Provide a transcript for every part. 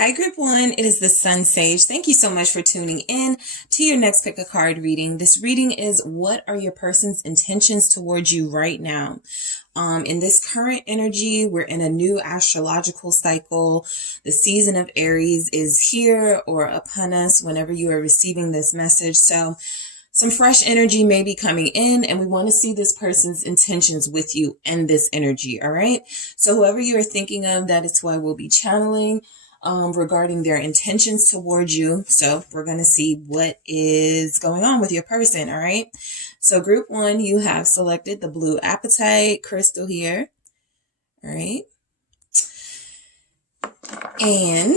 Hi, Group 1. It is the Sun Sage. Thank you so much for tuning in to your next pick a card reading. This reading is what are your person's intentions towards you right now? In this current energy, we're in a new astrological cycle. The season of Aries is here or upon us whenever you are receiving this message. So some fresh energy may be coming in, and we want to see this person's intentions with you and this energy. All right. So whoever you are thinking of, that is who I will be channeling regarding their intentions towards you. So we're going to see what is going on with your person. All right. So Group 1, you have selected the blue apatite crystal here. All right. And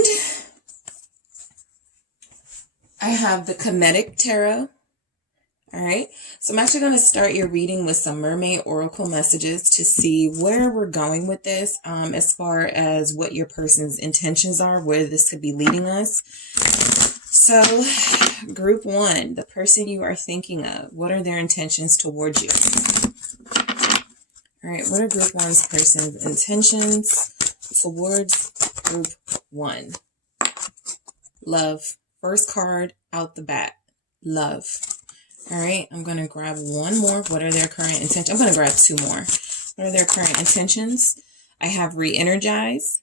I have the Kemetic Tarot. All right, so I'm actually going to start your reading with some mermaid oracle messages to see where we're going with this as far as what your person's intentions are, where this could be leading us. So Group 1, the person you are thinking of, what are their intentions towards you? All right, what are Group 1's person's intentions towards Group 1? Love. First card out the bat. Love. All right, I'm going to grab one more. What are their current intentions? I'm going to grab two more. What are their current intentions? I have re-energize.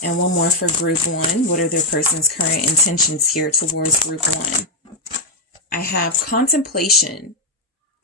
And one more for Group 1. What are their person's current intentions here towards Group 1? I have contemplation.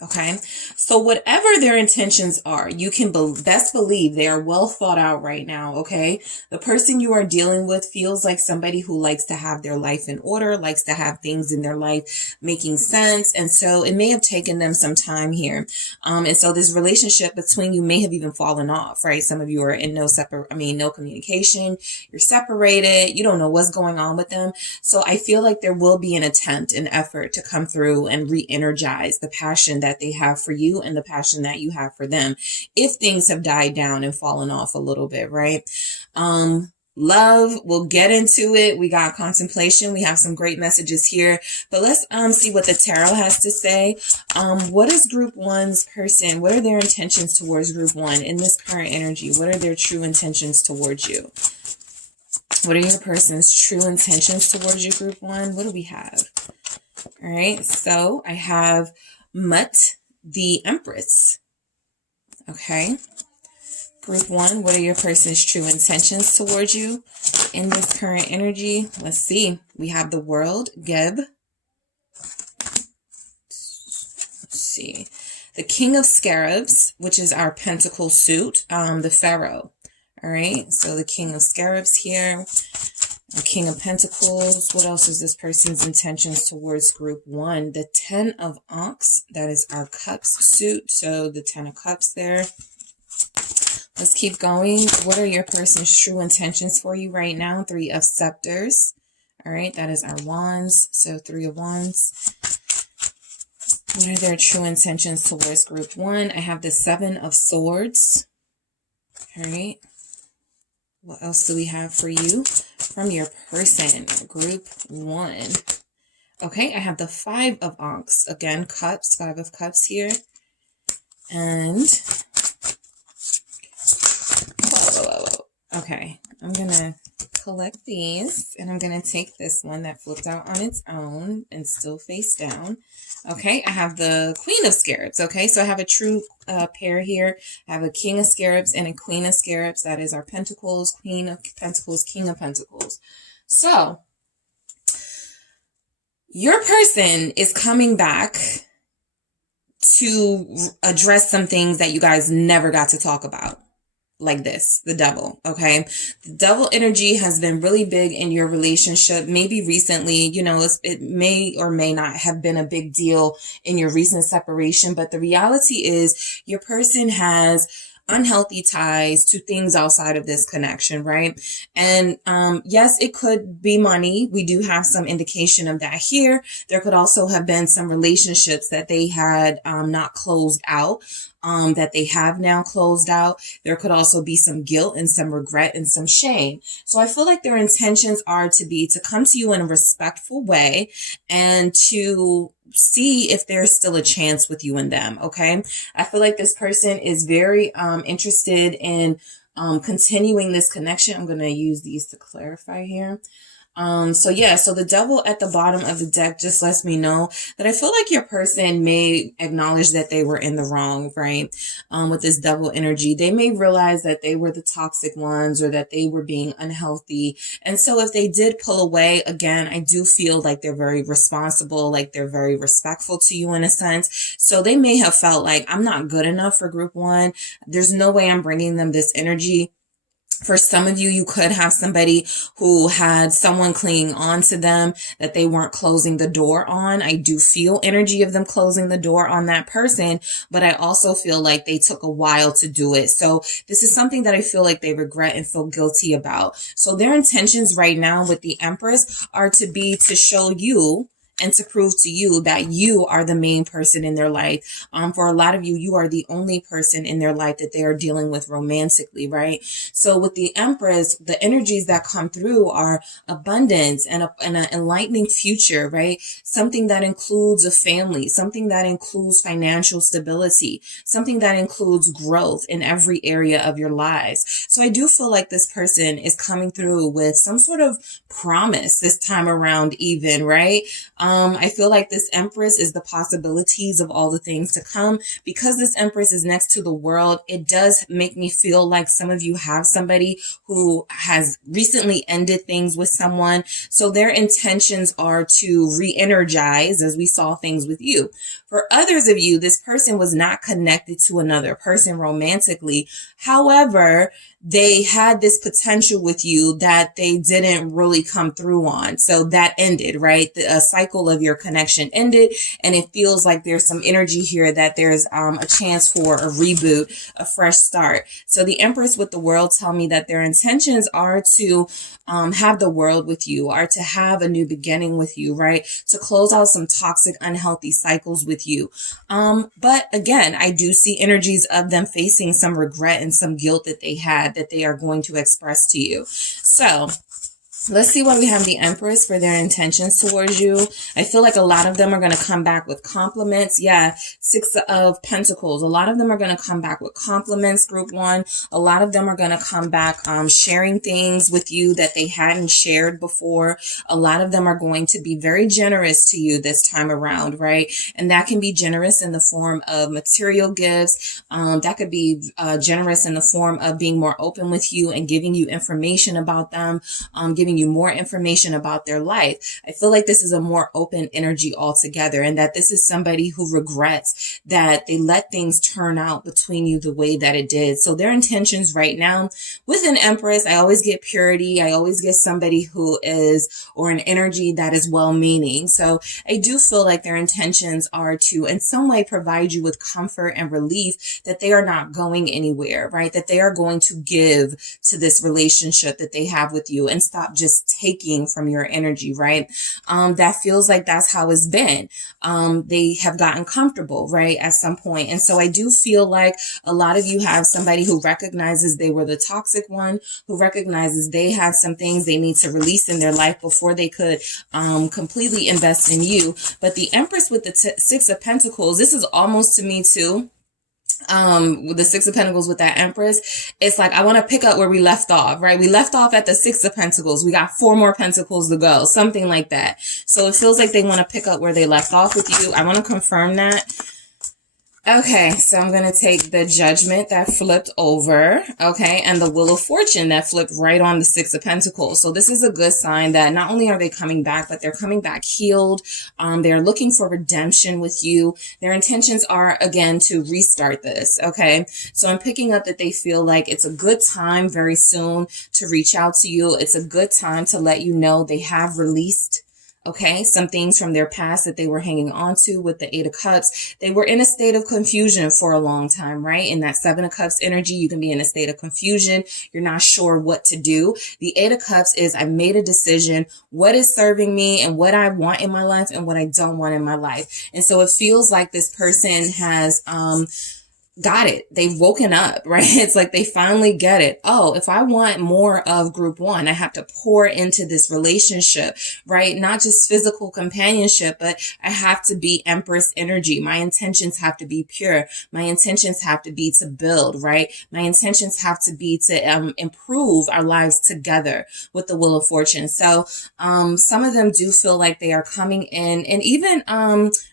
Okay, so whatever their intentions are, you can best believe they are well thought out right now. Okay, the person you are dealing with feels like somebody who likes to have their life in order, likes to have things in their life making sense. And so it may have taken them some time here. And so this relationship between you may have even fallen off, right? Some of you are in no communication. You're separated. You don't know what's going on with them. So I feel like there will be an attempt, an effort to come through and re-energize the passion that they have for you and the passion that you have for them, if things have died down and fallen off a little bit, right? Love, we'll get into it. We got contemplation. We have some great messages here, but let's see what the tarot has to say. What is Group 1's person? What are their intentions towards Group 1 in this current energy? What are their true intentions towards you? What are your person's true intentions towards you, Group 1? What do we have? All right, so I have Mutt, the Empress. Okay. Group 1, what are your person's true intentions towards you in this current energy? Let's see. We have the World, Geb. Let's see. The King of Scarabs, which is our pentacle suit, the Pharaoh. All right. So the King of Scarabs here. The King of Pentacles. What else is this person's intentions towards Group 1? The 10 of Ankhs. That is our Cups suit. So the 10 of Cups there. Let's keep going. What are your person's true intentions for you right now? 3 of Scepters. All right. That is our Wands. So 3 of Wands. What are their true intentions towards Group 1? I have the 7 of Swords. All right. What else do we have for you from your person, Group 1? Okay, I have the 5 of Ankhs. Again, Cups, 5 of Cups here. And, okay, I'm going to collect these, and I'm going to take this one that flipped out on its own and still face down. Okay, I have the Queen of Scarabs. Okay, so I have a true pair here. I have a King of Scarabs and a Queen of Scarabs. That is our Pentacles, Queen of Pentacles, King of Pentacles. So your person is coming back to address some things that you guys never got to talk about. Like this, the Devil, okay? The Devil energy has been really big in your relationship. Maybe recently, you know, it may or may not have been a big deal in your recent separation, but the reality is your person has unhealthy ties to things outside of this connection, right? And yes, it could be money. We do have some indication of that here. There could also have been some relationships that they had not closed out. That they have now closed out. There could also be some guilt and some regret and some shame. So I feel like their intentions are to come to you in a respectful way and to see if there's still a chance with you and them. Okay. I feel like this person is very interested in continuing this connection. I'm going to use these to clarify here. So the devil at the bottom of the deck just lets me know that I feel like your person may acknowledge that they were in the wrong, right? With this devil energy, they may realize that they were the toxic ones or that they were being unhealthy. And so if they did pull away, again, I do feel like they're very responsible, like they're very respectful to you in a sense. So they may have felt like, I'm not good enough for group one. There's no way I'm bringing them this energy. For some of you, you could have somebody who had someone clinging on to them that they weren't closing the door on. I do feel energy of them closing the door on that person, but I also feel like they took a while to do it. So this is something that I feel like they regret and feel guilty about. So their intentions right now with the Empress are to show you and to prove to you that you are the main person in their life. For a lot of you, you are the only person in their life that they are dealing with romantically, right? So with the Empress, the energies that come through are abundance and an enlightening future, right? Something that includes a family, something that includes financial stability, something that includes growth in every area of your lives. So I do feel like this person is coming through with some sort of promise this time around even, right? I feel like this Empress is the possibilities of all the things to come. Because this Empress is next to the World, it does make me feel like some of you have somebody who has recently ended things with someone. So their intentions are to re-energize, as we saw things with you. For others of you, this person was not connected to another person romantically. However, they had this potential with you that they didn't really come through on. So that ended, right? A cycle of your connection ended, and it feels like there's some energy here that there's a chance for a reboot, a fresh start. So the Empress with the World tell me that their intentions are to have the World with you, are to have a new beginning with you, right? To close out some toxic, unhealthy cycles with you. But again, I do see energies of them facing some regret and some guilt that they had that they are going to express to you. So let's see what we have the Empress for their intentions towards you. I feel like a lot of them are going to come back with compliments. Yeah, Six of Pentacles. A lot of them are going to come back with compliments, group one. A lot of them are going to come back sharing things with you that they hadn't shared before. A lot of them are going to be very generous to you this time around, right? And that can be generous in the form of material gifts. That could be generous in the form of being more open with you and giving you information about them, giving you more information about their life. I feel like this is a more open energy altogether, and that this is somebody who regrets that they let things turn out between you the way that it did. So their intentions right now with an Empress, I always get purity. I always get somebody who is, or an energy that is well-meaning. So I do feel like their intentions are to in some way provide you with comfort and relief that they are not going anywhere, right? That they are going to give to this relationship that they have with you and stop just taking from your energy, right? That feels like that's how it's been. They have gotten comfortable, right, at some point. And so I do feel like a lot of you have somebody who recognizes they were the toxic one, who recognizes they had some things they need to release in their life before they could completely invest in you. But the Empress with the Six of Pentacles, this is almost to me too. With the Six of Pentacles with that Empress, it's like I want to pick up where we left off, right? We left off at the Six of Pentacles. We got 4 more Pentacles to go, something like that. So it feels like they want to pick up where they left off with you. I want to confirm that. Okay, so I'm going to take the Judgment that flipped over, okay, and the Wheel of Fortune that flipped right on the Six of Pentacles. So this is a good sign that not only are they coming back, but they're coming back healed. They're looking for redemption with you. Their intentions are, again, to restart this, okay? So I'm picking up that they feel like it's a good time very soon to reach out to you. It's a good time to let you know they have released, okay, some things from their past that they were hanging on to with the Eight of Cups. They were in a state of confusion for a long time, right? In that Seven of Cups energy, you can be in a state of confusion. You're not sure what to do. The Eight of Cups is I made a decision, what is serving me and what I want in my life and what I don't want in my life. And so it feels like this person has got it. They've woken up, right? It's like they finally get it. Oh, if I want more of group one, I have to pour into this relationship, right? Not just physical companionship, but I have to be Empress energy. My intentions have to be pure. My intentions have to be to build, right? My intentions have to be to improve our lives together with the Wheel of Fortune. So some of them do feel like they are coming in and even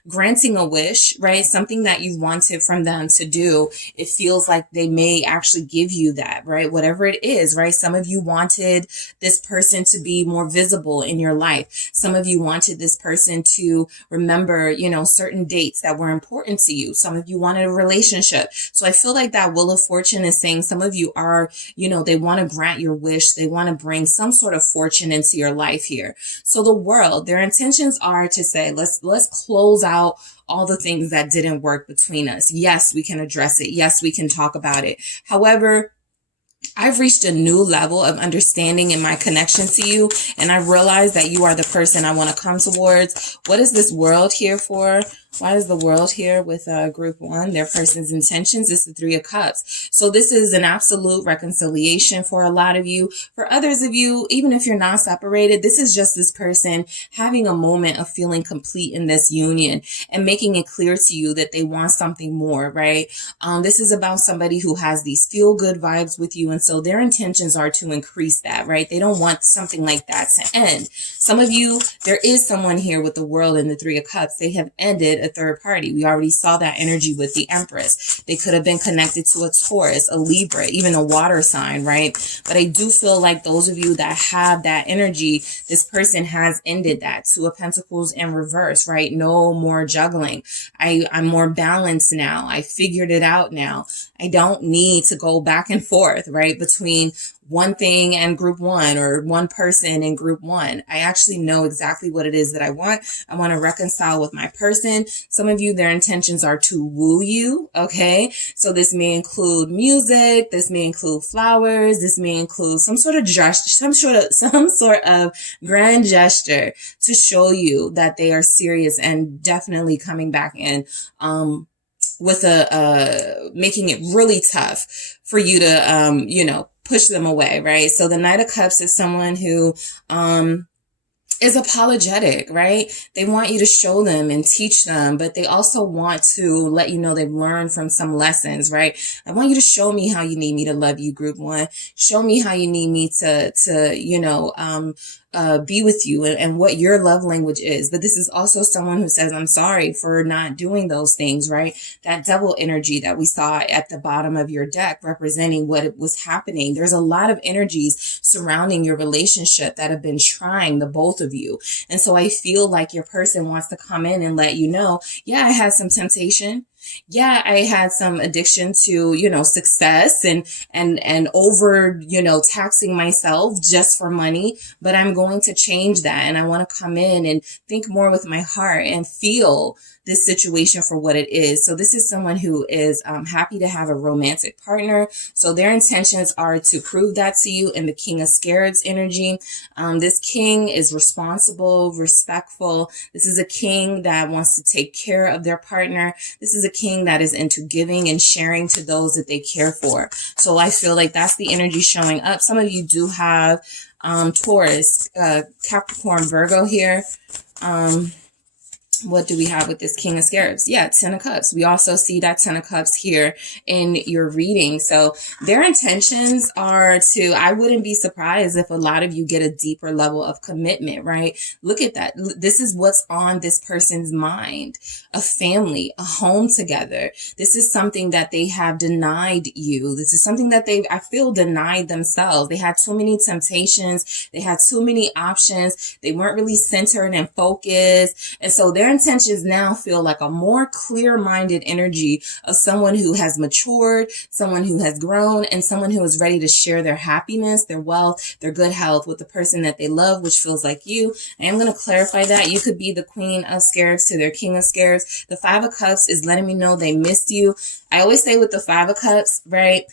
granting a wish, right? Something that you wanted from them to do. It feels like they may actually give you that, right? Whatever it is, right? Some of you wanted this person to be more visible in your life. Some of you wanted this person to remember, you know, certain dates that were important to you. Some of you wanted a relationship. So I feel like that Wheel of Fortune is saying some of you are, you know, they want to grant your wish. They want to bring some sort of fortune into your life here. So the world, their intentions are to say, let's close out all the things that didn't work between us. Yes, we can address it. Yes, we can talk about it. However, I've reached a new level of understanding in my connection to you, and I realize that you are the person I want to come towards. What is this world here for? Why is the world here with group one? Their person's intentions is the Three of Cups. So this is an absolute reconciliation for a lot of you. For others of you, even if you're not separated, this is just this person having a moment of feeling complete in this union and making it clear to you that they want something more, right? This is about somebody who has these feel-good vibes with you, and so their intentions are to increase that, right? They don't want something like that to end. Some of you, there is someone here with the World and the Three of Cups. They have ended a third party. We already saw that energy with the Empress. They could have been connected to a Taurus, a Libra, even a water sign, right? But I do feel like those of you that have that energy, this person has ended that. Two of Pentacles in reverse, right? No more juggling. I'm more balanced now. I figured it out now. I don't need to go back and forth, right, between one thing and group one or one person and group one. I actually know exactly what it is that I want. I want to reconcile with my person. Some of you, their intentions are to woo you. Okay. So this may include music. This may include flowers. This may include some sort of gesture, some sort of grand gesture to show you that they are serious and definitely coming back in, with making it really tough for you to, you know, push them away, right? So the Knight of Cups is someone who, is apologetic, right? They want you to show them and teach them, but they also want to let you know they've learned from some lessons, right? I want you to show me how you need me to love you, group one. Show me how you need me to, you know, be with you and what your love language is. But this is also someone who says, I'm sorry for not doing those things, right? That double energy that we saw at the bottom of your deck representing what was happening. There's a lot of energies surrounding your relationship that have been trying the both of you. And so I feel like your person wants to come in and let you know, yeah, I had some temptation. Yeah, I had some addiction to, you know, success and over, you know, taxing myself just for money, but I'm going to change that. And I want to come in and think more with my heart and feel this situation for what it is. So this is someone who is happy to have a romantic partner. So their intentions are to prove that to you in the King of Scarabs energy. This king is responsible, respectful. This is a king that wants to take care of their partner. This is a king that is into giving and sharing to those that they care for. So I feel like that's the energy showing up. Some of you do have Taurus, Capricorn, Virgo here. What do we have with this King of Scarabs? Yeah, Ten of Cups. We also see that Ten of Cups here in your reading. So their intentions are to, I wouldn't be surprised if a lot of you get a deeper level of commitment, right? Look at that. This is what's on this person's mind. A family, a home together. This is something that they have denied you. This is something that I feel, denied themselves. They had too many temptations. They had too many options. They weren't really centered and focused. And so their intentions now feel like a more clear-minded energy of someone who has matured, someone who has grown, and someone who is ready to share their happiness, their wealth, their good health with the person that they love, which feels like you. I am going to clarify that. You could be the Queen of Scarabs to their King of Scarabs. The Five of Cups is letting me know they missed you. I always say with the Five of Cups, right?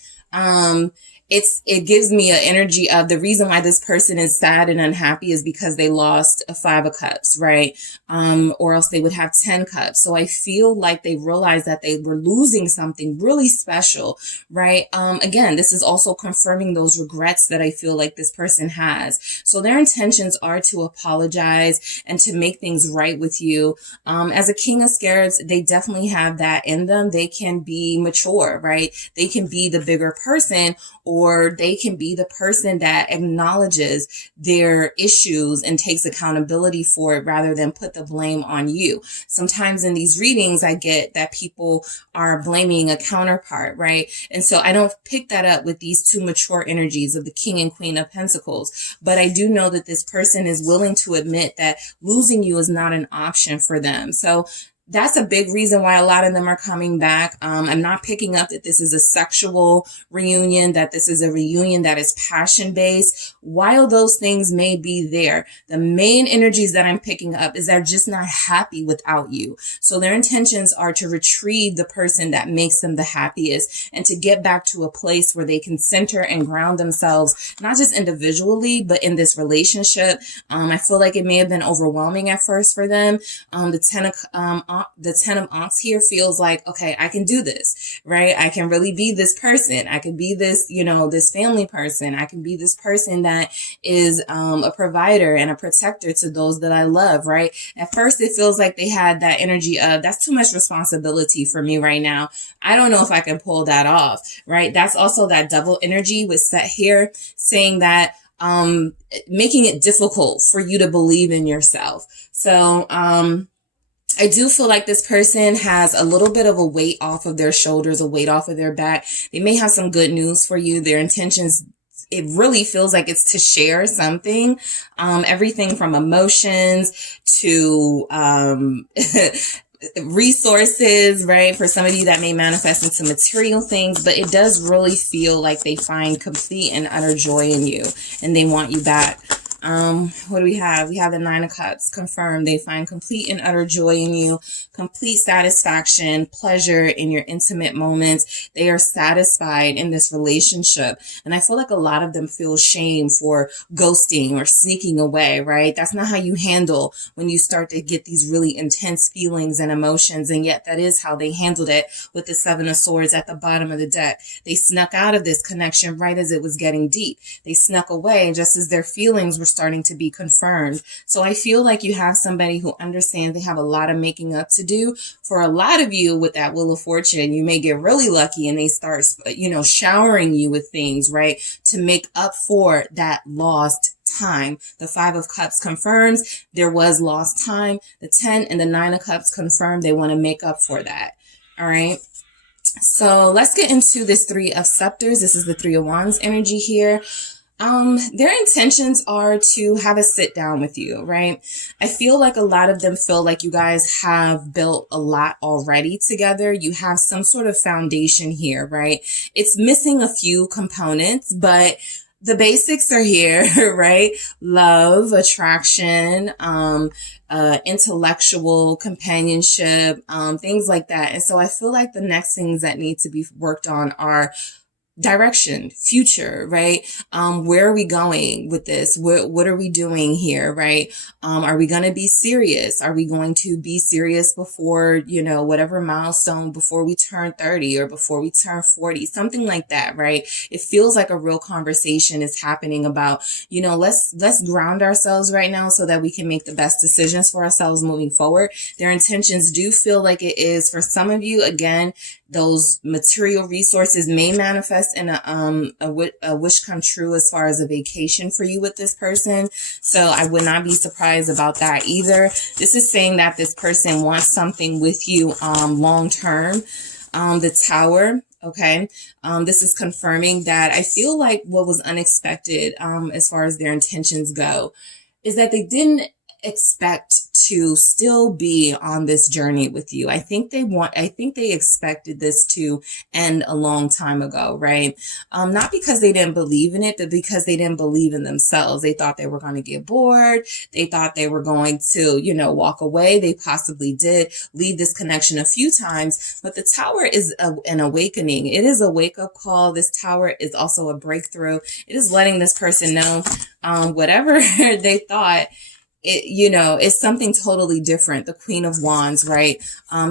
it gives me an energy of the reason why this person is sad and unhappy is because they lost a 5 of cups, right? Or else they would have 10 cups. So I feel like they realized that they were losing something really special, right? Again, this is also confirming those regrets that I feel like this person has. So their intentions are to apologize and to make things right with you. As a King of Scarabs, they definitely have that in them. They can be mature, right? They can be the bigger person, or they can be the person that acknowledges their issues and takes accountability for it rather than put the blame on you. Sometimes in these readings, I get that people are blaming a counterpart, right? And so I don't pick that up with these two mature energies of the King and Queen of Pentacles. But I do know that this person is willing to admit that losing you is not an option for them. So that's a big reason why a lot of them are coming back. I'm not picking up that this is a sexual reunion, that this is a reunion that is passion-based. While those things may be there, the main energies that I'm picking up is they're just not happy without you. So their intentions are to retrieve the person that makes them the happiest and to get back to a place where they can center and ground themselves, not just individually, but in this relationship. I feel like it may have been overwhelming at first for them. The 10 of Ankh here feels like, okay, I can do this, right? I can really be this person. I can be this, this family person. I can be this person that is a provider and a protector to those that I love, right? At first, it feels like they had that energy of, that's too much responsibility for me right now. I don't know if I can pull that off, right? That's also that double energy with Set here saying that, making it difficult for you to believe in yourself. So, I do feel like this person has a little bit of a weight off of their shoulders, a weight off of their back. They may have some good news for you. Their intentions, it really feels like it's to share something. Everything from emotions to, resources, right? For some of you that may manifest into material things, but it does really feel like they find complete and utter joy in you and they want you back. What do we have? We have the 9 of Cups confirmed. They find complete and utter joy in you, complete satisfaction, pleasure in your intimate moments. They are satisfied in this relationship. And I feel like a lot of them feel shame for ghosting or sneaking away, right? That's not how you handle when you start to get these really intense feelings and emotions. And yet that is how they handled it with the 7 of Swords at the bottom of the deck. They snuck out of this connection right as it was getting deep. They snuck away just as their feelings were starting to be confirmed. So I feel like you have somebody who understands they have a lot of making up to do. For a lot of you with that Wheel of Fortune, you may get really lucky and they start, showering you with things, right? To make up for that lost time. The 5 of Cups confirms there was lost time. The 10 and the 9 of Cups confirm they want to make up for that. All right. So let's get into this 3 of Scepters. This is the 3 of Wands energy here. Their intentions are to have a sit down with you, right? I feel like a lot of them feel like you guys have built a lot already together. You have some sort of foundation here, right? It's missing a few components, but the basics are here, right? Love, attraction, intellectual companionship, things like that. And so I feel like the next things that need to be worked on are direction, future, right? Where are we going with this? What are we doing here, right? Are we going to be serious? Are we going to be serious before, whatever milestone, before we turn 30 or before we turn 40, something like that, right? It feels like a real conversation is happening about, let's ground ourselves right now so that we can make the best decisions for ourselves moving forward. Their intentions do feel like it is for some of you, again, those material resources may manifest in a wish come true as far as a vacation for you with this person. So I would not be surprised about that either. This is saying that this person wants something with you long term. The Tower. Okay. This is confirming that I feel like what was unexpected as far as their intentions go is that they didn't expect to still be on this journey with you. I think they expected this to end a long time ago, right? Not because they didn't believe in it, but because they didn't believe in themselves. They thought they were going to get bored. They thought they were going to, walk away. They possibly did leave this connection a few times, but the Tower is an awakening. It is a wake-up call. This Tower is also a breakthrough. It is letting this person know whatever they thought, it's something totally different. The Queen of Wands, right?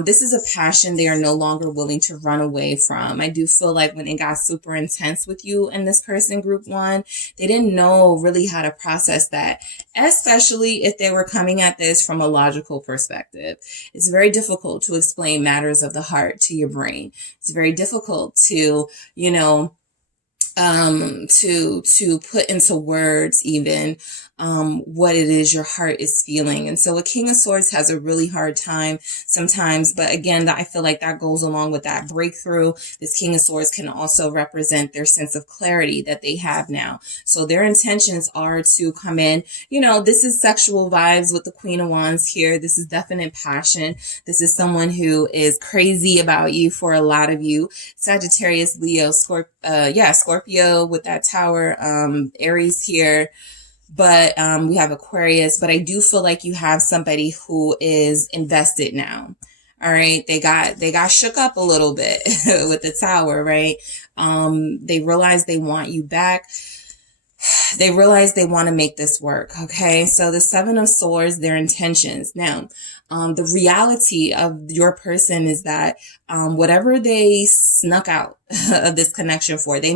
This is a passion they are no longer willing to run away from. I do feel like when it got super intense with you and this person, group one, they didn't know really how to process that, especially if they were coming at this from a logical perspective. It's very difficult to explain matters of the heart to your brain. It's very difficult to, to put into words even what it is your heart is feeling. And so a King of Swords has a really hard time sometimes, but again, I feel like that goes along with that breakthrough. This King of Swords can also represent their sense of clarity that they have now. So their intentions are to come in, this is sexual vibes with the Queen of Wands here. This is definite passion. This is someone who is crazy about you for a lot of you. Sagittarius, Leo, Scorpio with that Tower, Aries here. But we have Aquarius, but I do feel like you have somebody who is invested now. All right. They got shook up a little bit with the Tower, right? They realize they want you back. They realize they want to make this work. Okay. So the Seven of Swords, their intentions. Now, the reality of your person is that, whatever they snuck out of this connection for, they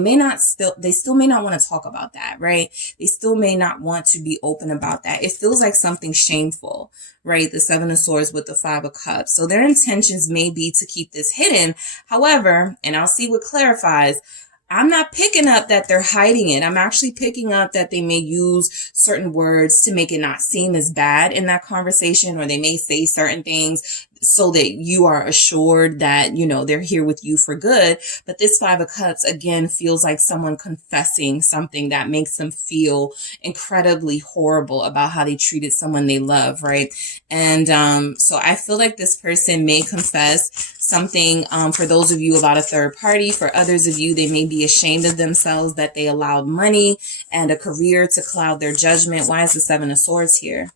still may not want to talk about that, right? They still may not want to be open about that. It feels like something shameful, right? The Seven of Swords with the Five of Cups. So their intentions may be to keep this hidden. However, and I'll see what clarifies, I'm not picking up that they're hiding it. I'm actually picking up that they may use certain words to make it not seem as bad in that conversation, or they may say certain things so that you are assured that, they're here with you for good. But this Five of Cups, again, feels like someone confessing something that makes them feel incredibly horrible about how they treated someone they love, right? And so I feel like this person may confess something, for those of you, about a third party. For others of you, they may be ashamed of themselves that they allowed money and a career to cloud their judgment. Why is the Seven of Swords here?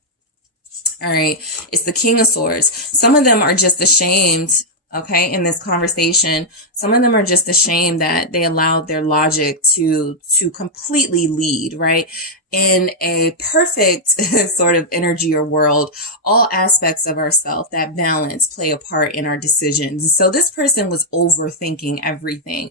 All right. It's the King of Swords. Some of them are just ashamed. Okay. In this conversation, some of them are just ashamed that they allowed their logic to completely lead, right? In a perfect sort of energy or world, all aspects of ourself, that balance, play a part in our decisions. So this person was overthinking everything,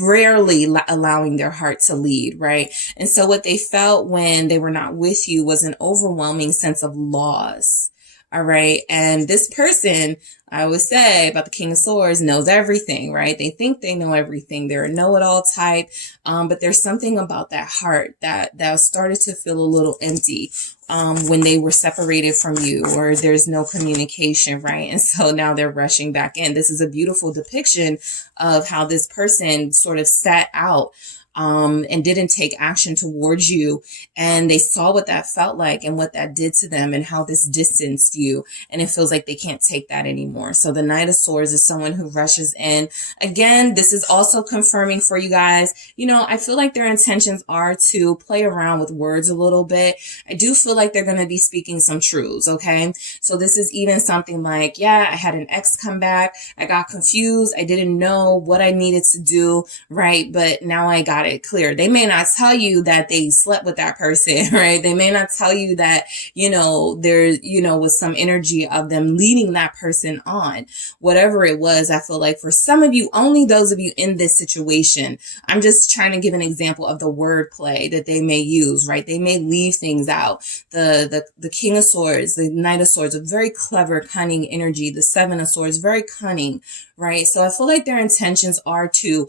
rarely allowing their heart to lead, right? And so what they felt when they were not with you was an overwhelming sense of loss. All right. And this person, I always say about the King of Swords, knows everything, right? They think they know everything. They're a know-it-all type. But there's something about that heart that started to feel a little empty, when they were separated from you, or there's no communication, right? And so now they're rushing back in. This is a beautiful depiction of how this person sort of sat out, and didn't take action towards you. And they saw what that felt like and what that did to them and how this distanced you. And it feels like they can't take that anymore. So the Knight of Swords is someone who rushes in. Again, this is also confirming for you guys, I feel like their intentions are to play around with words a little bit. I do feel like they're going to be speaking some truths. Okay. So this is even something like, yeah, I had an ex come back. I got confused. I didn't know what I needed to do. Right. But now I got it clear. They may not tell you that they slept with that person, right? They may not tell you that, there, was some energy of them leading that person on. Whatever it was, I feel like for some of you, only those of you in this situation, I'm just trying to give an example of the wordplay that they may use, right? They may leave things out. The King of Swords, the Knight of Swords, a very clever, cunning energy. The Seven of Swords, very cunning, right? So I feel like their intentions are to,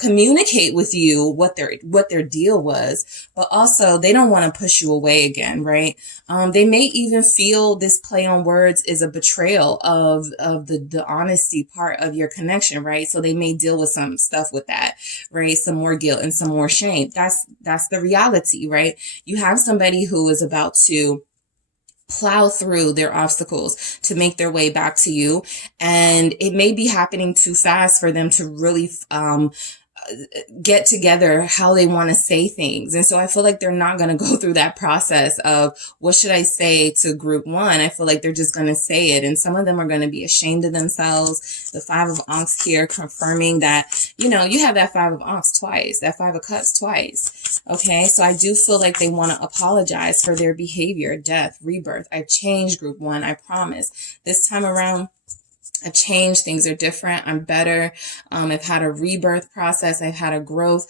communicate with you what their deal was, but also they don't want to push you away again, right? They may even feel this play on words is a betrayal of the honesty part of your connection, right? So they may deal with some stuff with that, right? Some more guilt and some more shame. That's the reality, right? You have somebody who is about to plow through their obstacles to make their way back to you. And it may be happening too fast for them to really get together how they want to say things. And so I feel like they're not going to go through that process of what should I say to group one. I feel like they're just going to say it. And some of them are going to be ashamed of themselves. The Five of Ankhs here confirming that, you know, you have that Five of Ankhs twice, that Five of Cups twice. Okay. So I do feel like they want to apologize for their behavior, death, rebirth. I changed group one. I promise. This time around, I've changed. Things are different. I'm better. I've had a rebirth process. I've had a growth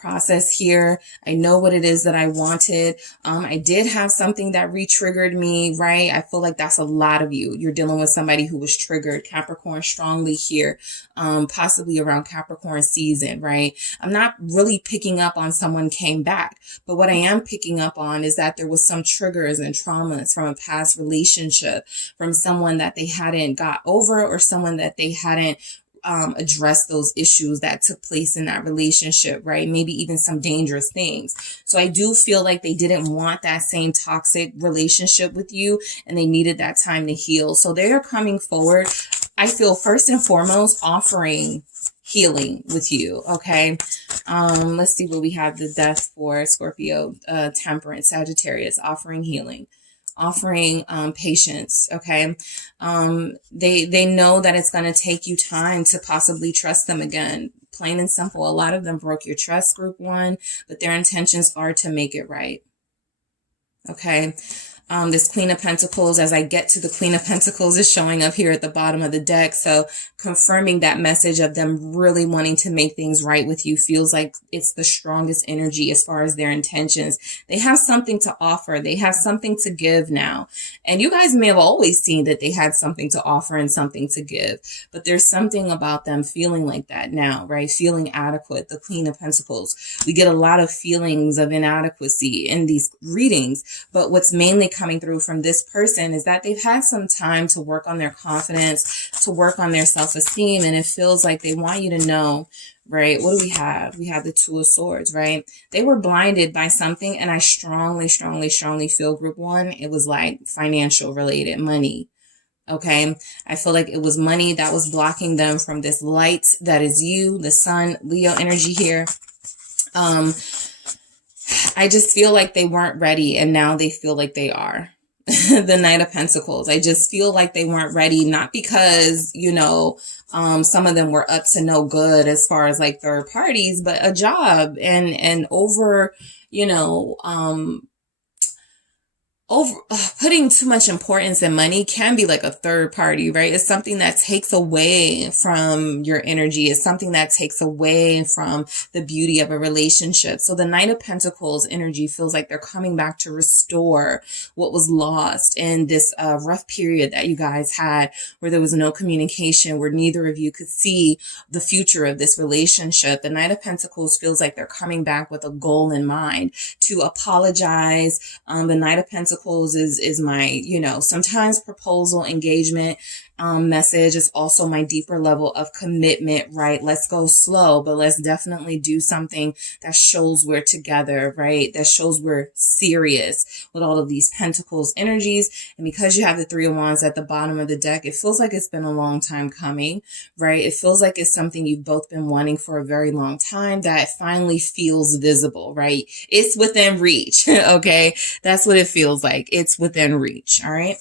process here. I know what it is that I wanted. I did have something that re-triggered me, right? I feel like that's a lot of you. You're dealing with somebody who was triggered. Capricorn strongly here, possibly around Capricorn season, right? I'm not really picking up on someone came back, but what I am picking up on is that there was some triggers and traumas from a past relationship, from someone that they hadn't got over, or someone that they hadn't addressed those issues that took place in that relationship, right? Maybe even some dangerous things. So I do feel like they didn't want that same toxic relationship with you, and they needed that time to heal. So they are coming forward, I feel, first and foremost, offering healing with you. Okay. Let's see what we have. The Death for Scorpio, Temperance, Sagittarius, offering healing, offering patience. Okay. They know that it's going to take you time to possibly trust them again. Plain and simple. A lot of them broke your trust, group one, but their intentions are to make it right. Okay. This Queen of Pentacles, as I get to the Queen of Pentacles, is showing up here at the bottom of the deck. So confirming that message of them really wanting to make things right with you. Feels like it's the strongest energy as far as their intentions. They have something to offer. They have something to give now. And you guys may have always seen that they had something to offer and something to give. But there's something about them feeling like that now, right? Feeling adequate. The Queen of Pentacles. We get a lot of feelings of inadequacy in these readings. But what's mainly coming through from this person is that they've had some time to work on their confidence, to work on their self-esteem, and it feels like they want you to know, right? What do we have? We have the Two of Swords, right? They were blinded by something, and I strongly feel, group one, it was like financial related, money. Okay. I feel like it was money that was blocking them from this light that is you, the Sun, Leo energy here. I just feel like they weren't ready, and now they feel like they are. The Knight of Pentacles. I just feel like they weren't ready, not because, you know, some of them were up to no good as far as like third parties, but a job and over, you know, putting too much importance in money can be like a third party, right? It's something that takes away from your energy. It's something that takes away from the beauty of a relationship. So the Knight of Pentacles energy feels like they're coming back to restore what was lost in this rough period that you guys had, where there was no communication, where neither of you could see the future of this relationship. The Knight of Pentacles feels like they're coming back with a goal in mind to apologize. The Knight of Pentacles is my, you know, sometimes proposal, engagement message is also my deeper level of commitment, right? Let's go slow, but let's definitely do something that shows we're together, right? That shows we're serious with all of these Pentacles energies. And because you have the Three of Wands at the bottom of the deck, it feels like it's been a long time coming, right? It feels like it's something you've both been wanting for a very long time that finally feels visible, right? It's within reach. Okay. That's what it feels like. It's within reach. All right.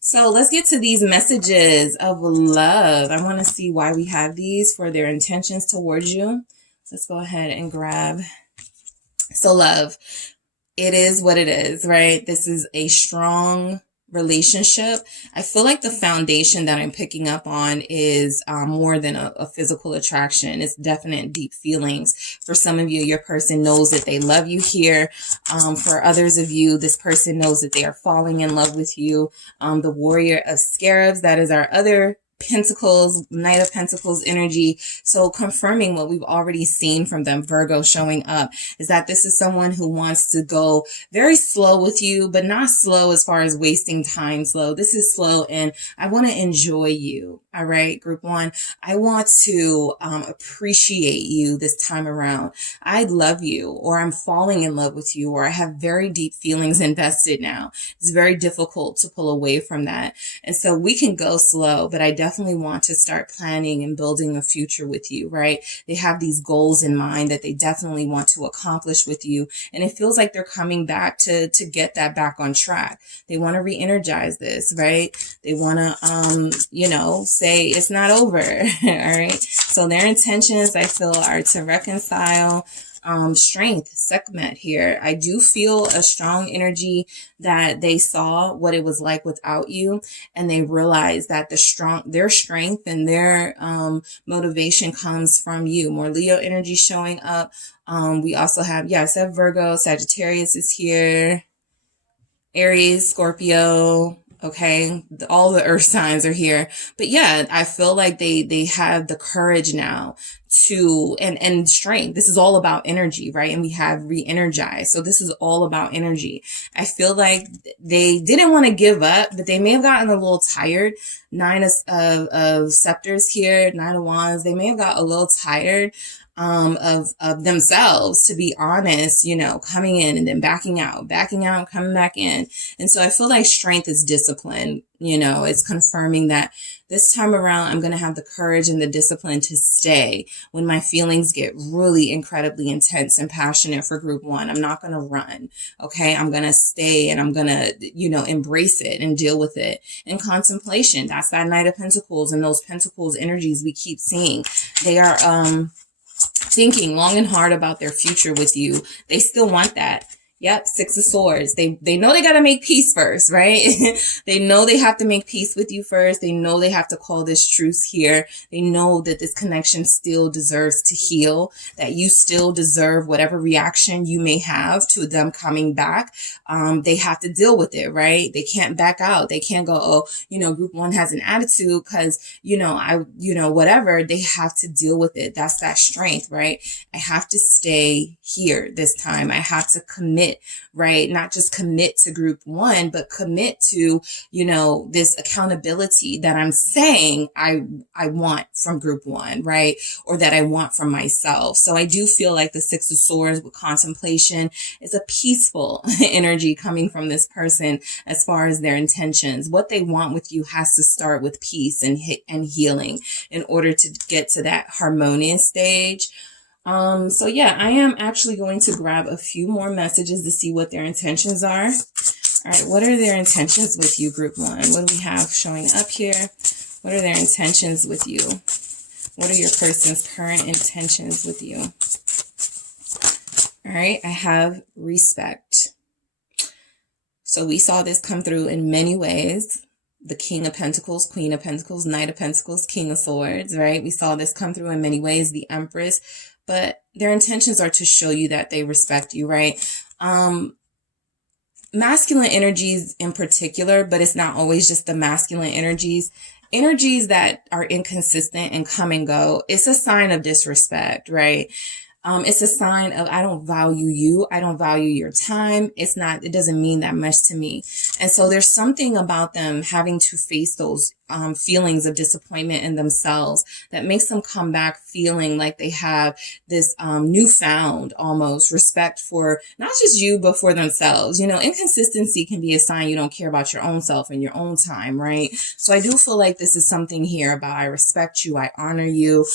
So let's get to these messages of love. I want to see why we have these for their intentions towards you. Let's go ahead and grab. So love, it is what it is, right? This is a strong relationship. I feel like the foundation that I'm picking up on is more than a physical attraction. It's definite deep feelings. For some of you, your person knows that they love you here. For others of you, this person knows that they are falling in love with you. The Warrior of Scarabs, that is our other Pentacles, Knight of Pentacles energy. So confirming what we've already seen from them, Virgo showing up, is that this is someone who wants to go very slow with you, but not slow as far as wasting time slow. This is slow and I want to enjoy you. All right, group one, I want to appreciate you this time around. I love you, or I'm falling in love with you, or I have very deep feelings invested now. It's very difficult to pull away from that. And so we can go slow, but I definitely want to start planning and building a future with you, right? They have these goals in mind that they definitely want to accomplish with you. And it feels like they're coming back to get that back on track. They want to re-energize this, right? They want to, say it's not over. All right. So their intentions, I feel, are to reconcile. Strength, Sekhmet here. I do feel a strong energy that they saw what it was like without you, and they realized that their strength and their motivation comes from you. More Leo energy showing up. We also have, I said Virgo, Sagittarius is here, Aries, Scorpio. Okay, all the earth signs are here. But yeah, I feel like they have the courage now to, and strength. This is all about energy, right? And we have re-energized. So this is all about energy. I feel like they didn't want to give up, but they may have gotten a little tired. Nine of scepters here, Nine of Wands. They may have got a little tired of themselves, to be honest, coming in and then backing out, coming back in. And so I feel like strength is discipline. It's confirming that this time around, I'm going to have the courage and the discipline to stay when my feelings get really incredibly intense and passionate for group one. I'm not going to run. Okay. I'm going to stay and I'm going to, embrace it and deal with it. And contemplation, that's that Knight of Pentacles, and those Pentacles energies we keep seeing. They are, thinking long and hard about their future with you. They still want that. Yep, Six of Swords. They know they got to make peace first, right? They know they have to make peace with you first. They know they have to call this truce here. They know that this connection still deserves to heal, that you still deserve whatever reaction you may have to them coming back. They have to deal with it, right? They can't back out. They can't go, group one has an attitude because, whatever. They have to deal with it. That's that strength, right? I have to stay here this time. I have to commit, right? Not just commit to group one, but commit to, this accountability that I'm saying I want from group one, right? Or that I want from myself. So I do feel like the Six of Swords with contemplation is a peaceful energy coming from this person as far as their intentions. What they want with you has to start with peace and healing in order to get to that harmonious stage. So yeah, I am actually going to grab a few more messages to see what their intentions are. All right, what are their intentions with you, group one? What do we have showing up here? What are their intentions with you? What are your person's current intentions with you? All right, I have respect. So we saw this come through in many ways. The King of Pentacles, Queen of Pentacles, Knight of Pentacles, King of Swords, right? We saw this come through in many ways. The Empress. But their intentions are to show you that they respect you, right? Masculine energies in particular, but it's not always just the masculine energies. Energies that are inconsistent and come and go, it's a sign of disrespect, right? It's a sign of, I don't value you. I don't value your time. It doesn't mean that much to me. And so there's something about them having to face those feelings of disappointment in themselves that makes them come back feeling like they have this newfound almost respect for not just you, but for themselves. Inconsistency can be a sign you don't care about your own self and your own time, right? So I do feel like this is something here about I respect you, I honor you.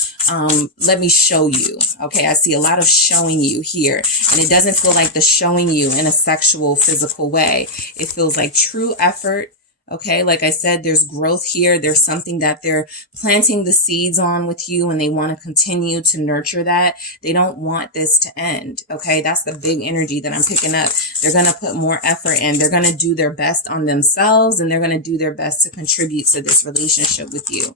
Let me show you. Okay, I see a lot of showing you here, and it doesn't feel like the showing you in a sexual, physical way. It feels like true effort. Okay, like I said, there's growth here. There's something that they're planting the seeds on with you, and they want to continue to nurture that. They don't want this to end. Okay, that's the big energy that I'm picking up. They're going to put more effort in. They're going to do their best on themselves, and they're going to do their best to contribute to this relationship with you.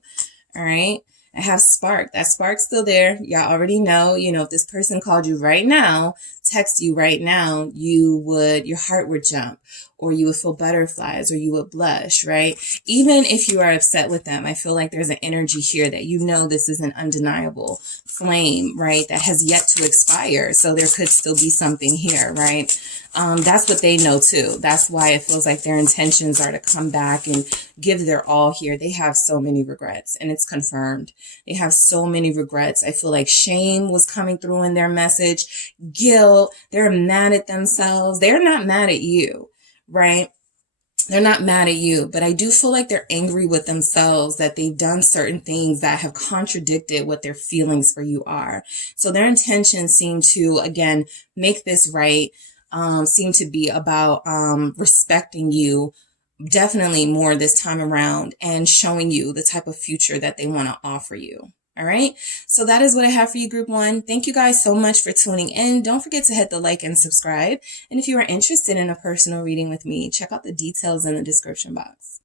All right. I have spark. That spark's still there. Y'all already know, if this person called you right now, text you right now, your heart would jump. or you would feel butterflies, or you would blush, right? Even if you are upset with them, I feel like there's an energy here that you know this is an undeniable flame, right? That has yet to expire. So there could still be something here, right? That's what they know too. That's why it feels like their intentions are to come back and give their all here. They have so many regrets, and it's confirmed. They have so many regrets. I feel like shame was coming through in their message, guilt. They're mad at themselves. They're not mad at you, right? They're not mad at you, but I do feel like they're angry with themselves that they've done certain things that have contradicted what their feelings for you are. So their intentions seem to, again, make this right. Seem to be about respecting you definitely more this time around, and showing you the type of future that they want to offer you. All right. So that is what I have for you, group one. Thank you guys so much for tuning in. Don't forget to hit the like and subscribe. And if you are interested in a personal reading with me, check out the details in the description box.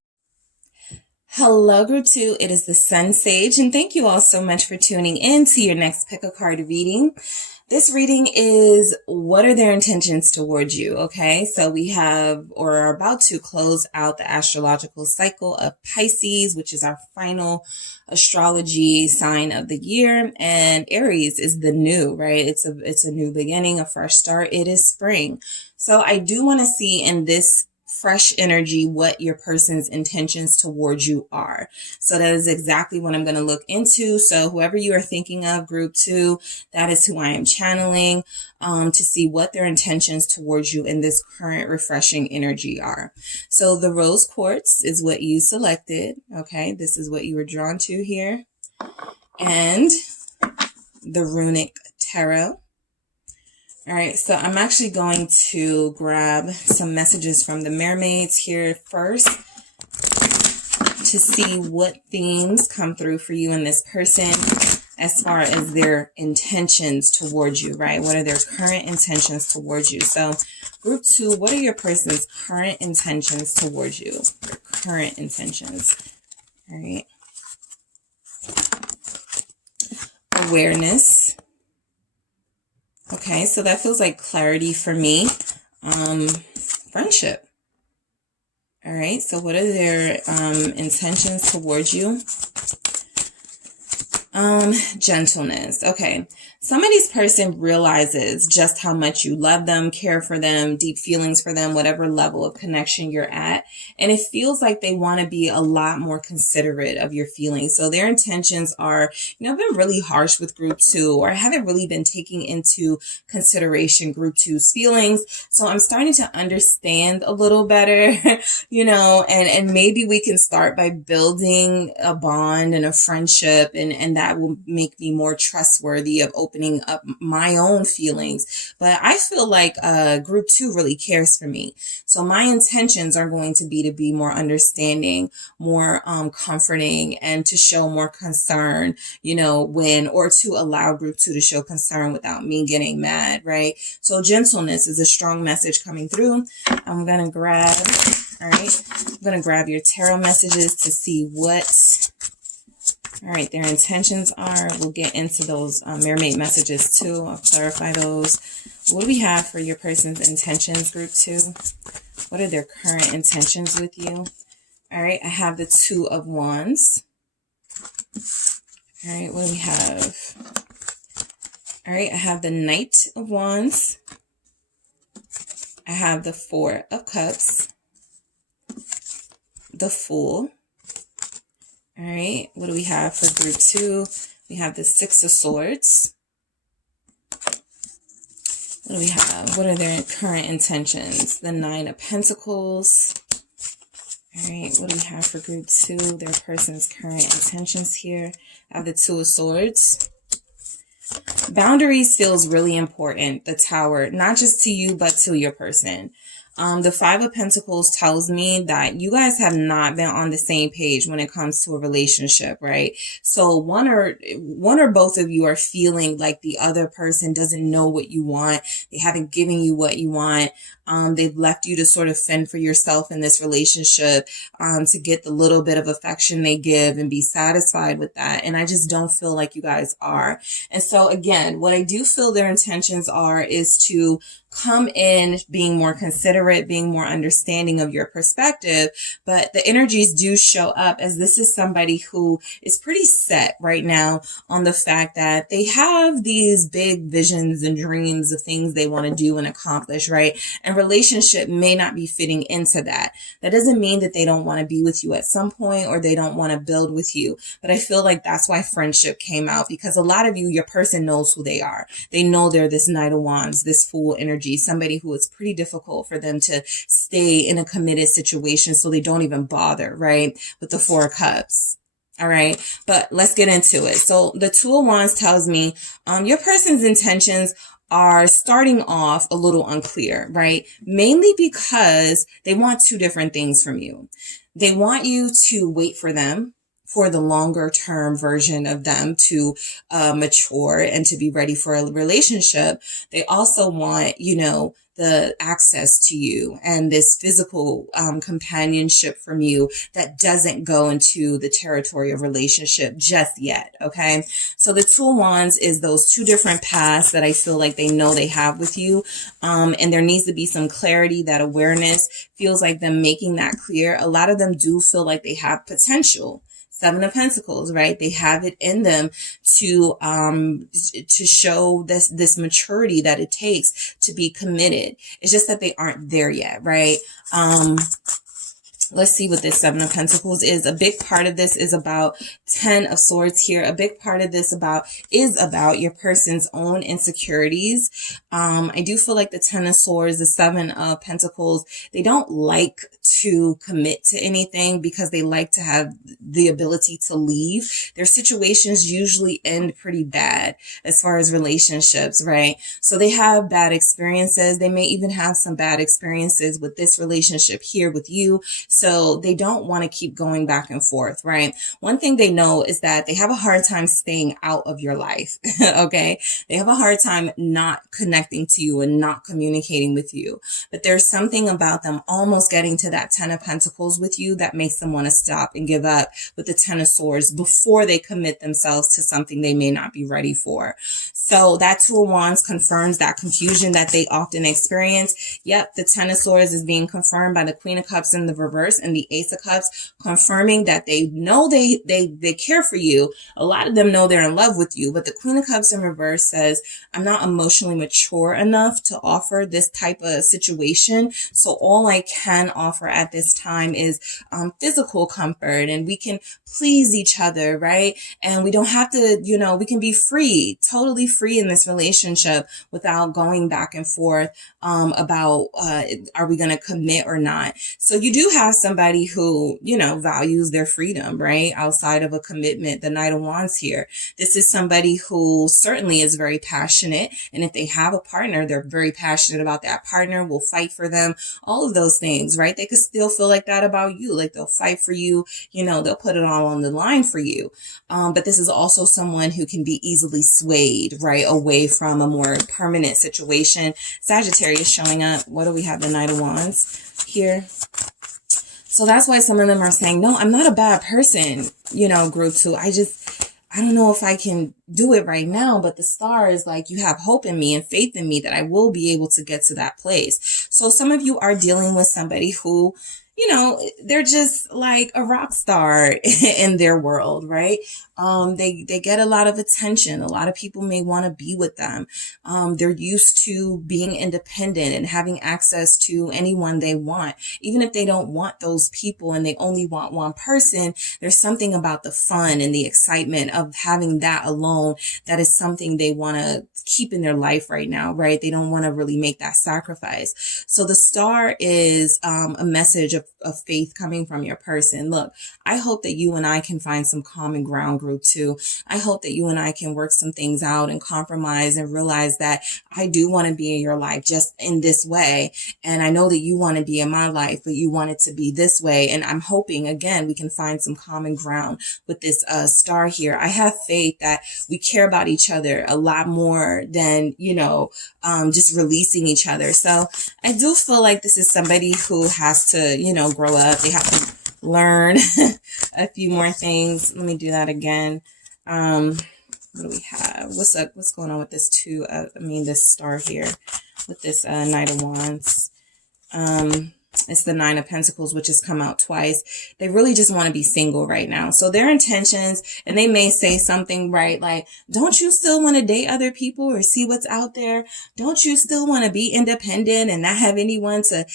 Hello, group two. It is the SunSage, and thank you all so much for tuning in to your next pick a card reading. This reading is, what are their intentions towards you? Okay, so we have, or are about to close out the astrological cycle of Pisces, which is our final astrology sign of the year. And Aries is the new, right? It's a new beginning, a fresh start. It is spring. So I do want to see in this fresh energy what your person's intentions towards you are. So that is exactly what I'm going to look into. So whoever you are thinking of, group two, that is who I am channeling to see what their intentions towards you in this current refreshing energy are. So the rose quartz is what you selected. Okay, this is what you were drawn to here. And the runic tarot. All right, so I'm actually going to grab some messages from the mermaids here first to see what themes come through for you and this person as far as their intentions towards you, right? What are their current intentions towards you? So group two, what are your person's current intentions towards you? Their current intentions. All right. Awareness. Okay, so that feels like clarity for me. Friendship. All right, so what are their intentions towards you? Gentleness. Okay, somebody's person realizes just how much you love them, care for them, deep feelings for them, whatever level of connection you're at. And it feels like they want to be a lot more considerate of your feelings. So their intentions are, I've been really harsh with group two, or I haven't really been taking into consideration group two's feelings. So I'm starting to understand a little better, and maybe we can start by building a bond and a friendship, and that will make me more trustworthy of opening up my own feelings. But I feel like group two really cares for me. So my intentions are going to be more understanding, more comforting, and to show more concern, or to allow group two to show concern without me getting mad, right? So gentleness is a strong message coming through. I'm going to grab your tarot messages to see what, all right, their intentions are. We'll get into those mermaid messages too. I'll clarify those. What do we have for your person's intentions, group two? What are their current intentions with you? All right, I have the Two of Wands. All right, what do we have? All right, I have the Knight of Wands. I have the Four of Cups. The Fool. All right, what do we have for group two? We have the Six of Swords. What do we have? What are their current intentions? The Nine of Pentacles. All right, what do we have for group two? Their person's current intentions here. I have the Two of Swords. Boundaries feels really important, the Tower, not just to you, but to your person. The Five of Pentacles tells me that you guys have not been on the same page when it comes to a relationship, right? So one or both of you are feeling like the other person doesn't know what you want. They haven't given you what you want. They've left you to sort of fend for yourself in this relationship, to get the little bit of affection they give and be satisfied with that. And I just don't feel like you guys are. And so again, what I do feel their intentions are is to come in being more considerate, being more understanding of your perspective. But the energies do show up as this is somebody who is pretty set right now on the fact that they have these big visions and dreams of things they want to do and accomplish, right? And relationship may not be fitting into that. That doesn't mean that they don't want to be with you at some point or they don't want to build with you. But I feel like that's why friendship came out, because a lot of you, your person knows who they are. They know they're this Knight of Wands, this Fool energy, somebody who it's pretty difficult for them to stay in a committed situation, so they don't even bother, right? With the Four of Cups. All right. But let's get into it. So the Two of Wands tells me, your person's intentions are starting off a little unclear, right? Mainly because they want two different things from you. They want you to wait for them, for the longer term version of them to mature and to be ready for a relationship. They also want, the access to you and this physical companionship from you that doesn't go into the territory of relationship just yet. Okay. So the Two of Wands is those two different paths that I feel like they know they have with you. And there needs to be some clarity. That awareness feels like them making that clear. A lot of them do feel like they have potential. Seven of Pentacles, right? They have it in them to show this maturity that it takes to be committed. It's just that they aren't there yet, right? Let's see what this Seven of Pentacles is. A big part of this is about 10 of Swords here. A big part of this is about your person's own insecurities. I do feel like the 10 of Swords, the 7 of Pentacles, they don't like to commit to anything because they like to have the ability to leave. Their situations usually end pretty bad as far as relationships, right? So they have bad experiences. They may even have some bad experiences with this relationship here with you. So they don't want to keep going back and forth, right? One thing they know is that they have a hard time staying out of your life, okay? They have a hard time not connecting to you and not communicating with you. But there's something about them almost getting to that 10 of Pentacles with you that makes them want to stop and give up with the 10 of Swords before they commit themselves to something they may not be ready for. So that Two of Wands confirms that confusion that they often experience. Yep, the 10 of Swords is being confirmed by the Queen of Cups in the reverse and the Ace of Cups, confirming that they know they care for you. A lot of them know they're in love with you, but the Queen of Cups in reverse says, I'm not emotionally mature enough to offer this type of situation. So all I can offer at this time is physical comfort, and we can please each other, right? And we don't have to, we can be free, totally free in this relationship without going back and forth about are we going to commit or not. So you do have somebody who, values their freedom, right? Outside of a commitment, the Knight of Wands here. This is somebody who certainly is very passionate. And if they have a partner, they're very passionate about that partner, will fight for them, all of those things, right? They could still feel like that about you. Like they'll fight for you, they'll put it all on the line for you. But this is also someone who can be easily swayed, right? Away from a more permanent situation. Sagittarius showing up. What do we have? The Knight of Wands here. So that's why some of them are saying, no, I'm not a bad person, group 2. I don't know if I can do it right now, but the star is like, you have hope in me and faith in me that I will be able to get to that place. So some of you are dealing with somebody who, they're just like a rock star in their world, right? They get a lot of attention. A lot of people may want to be with them. They're used to being independent and having access to anyone they want. Even if they don't want those people and they only want one person, there's something about the fun and the excitement of having that alone that is something they want to keep in their life right now, right? They don't want to really make that sacrifice. So the star is a message of of faith coming from your person. Look, I hope that you and I can find some common ground, group 2. I hope that you and I can work some things out and compromise and realize that I do want to be in your life just in this way. And I know that you want to be in my life, but you want it to be this way. And I'm hoping, again, we can find some common ground with this star here. I have faith that we care about each other a lot more than, just releasing each other. So I do feel like this is somebody who has to, grow up. They have to learn a few more things. Let me do that again. What do we have? What's going on with this this star here with this Knight of Wands? It's the Nine of Pentacles, which has come out twice. They really just want to be single right now. So their intentions, and they may say something, right? Like, don't you still want to date other people or see what's out there? Don't you still want to be independent and not have anyone to,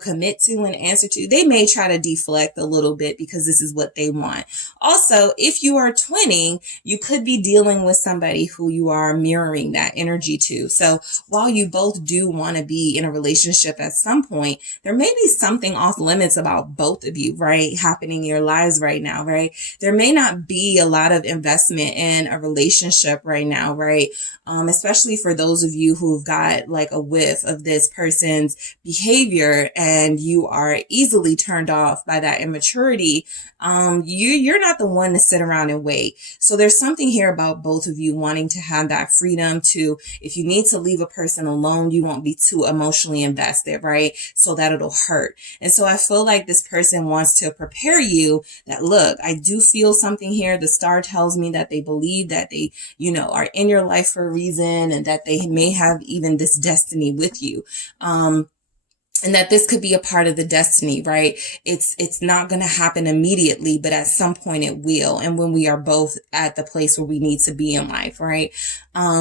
commit to and answer to? They may try to deflect a little bit because this is what they want. Also, if you are twinning, you could be dealing with somebody who you are mirroring that energy to. So while you both do want to be in a relationship at some point, there may be something off limits about both of you, right? Happening in your lives right now, right? There may not be a lot of investment in a relationship right now, right? Especially for those of you who've got like a whiff of this person's behavior and you are easily turned off by that immaturity. You're not the one to sit around and wait. So there's something here about both of you wanting to have that freedom to, if you need to leave a person alone, you won't be too emotionally invested, right? So that it'll hurt. And so I feel like this person wants to prepare you that, look, I do feel something here. The star tells me that they believe that they, are in your life for a reason and that they may have even this destiny with you. And that this could be a part of the destiny, right? It's not going to happen immediately, but at some point it will. And when we are both at the place where we need to be in life, right?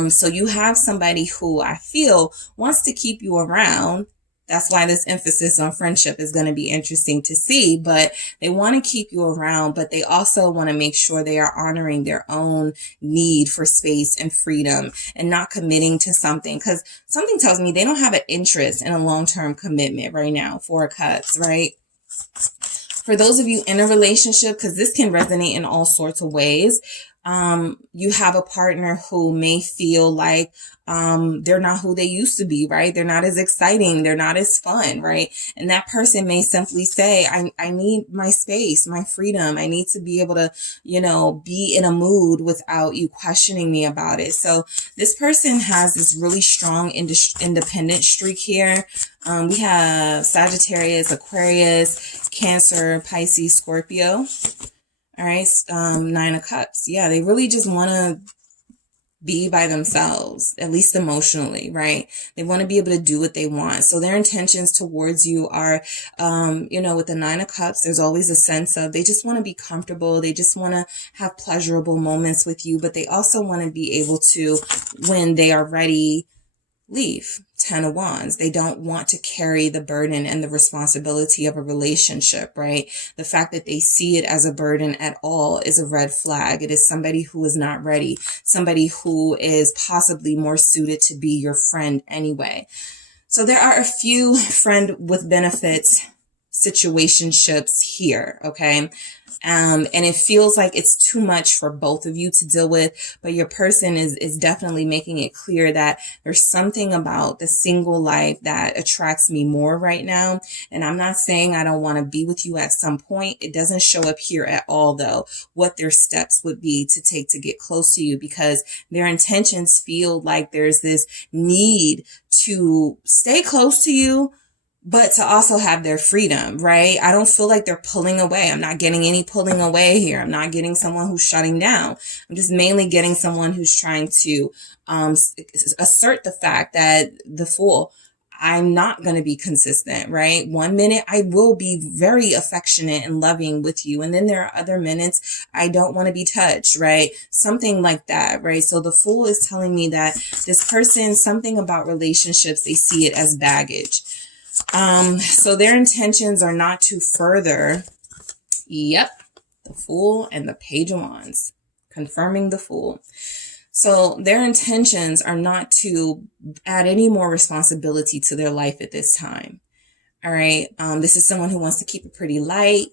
So you have somebody who I feel wants to keep you around. That's why this emphasis on friendship is going to be interesting to see, but they want to keep you around, but they also want to make sure they are honoring their own need for space and freedom and not committing to something, because something tells me they don't have an interest in a long-term commitment right now. Four of Cups, right? For those of you in a relationship, because this can resonate in all sorts of ways, you have a partner who may feel like they're not who they used to be, right? They're not as exciting. They're not as fun, right? And that person may simply say, I need my space, my freedom. I need to be able to, be in a mood without you questioning me about it. So this person has this really strong independent streak here. We have Sagittarius, Aquarius, Cancer, Pisces, Scorpio. All right. Nine of Cups. Yeah. They really just want to be by themselves, at least emotionally, right? They want to be able to do what they want. So their intentions towards you are, with the Nine of Cups, there's always a sense of they just want to be comfortable. They just want to have pleasurable moments with you, but they also want to be able to, when they are ready, leave. Ten of Wands. They don't want to carry the burden and the responsibility of a relationship, right? The fact that they see it as a burden at all is a red flag. It is somebody who is not ready, somebody who is possibly more suited to be your friend anyway. So there are a few friend with benefits situationships here, okay? And it feels like it's too much for both of you to deal with, but your person is definitely making it clear that there's something about the single life that attracts me more right now. And I'm not saying I don't want to be with you at some point. It doesn't show up here at all, though, what their steps would be to take to get close to you, because their intentions feel like there's this need to stay close to you, but to also have their freedom, right? I don't feel like they're pulling away. I'm not getting any pulling away here. I'm not getting someone who's shutting down. I'm just mainly getting someone who's trying to assert the fact that the Fool, I'm not going to be consistent, right? 1 minute I will be very affectionate and loving with you. And then there are other minutes I don't want to be touched, right? Something like that, right? So the Fool is telling me that this person, something about relationships, they see it as baggage. So their intentions are not to further, the Fool and the Page of Wands, confirming the Fool. So their intentions are not to add any more responsibility to their life at this time. All right. This is someone who wants to keep it pretty light.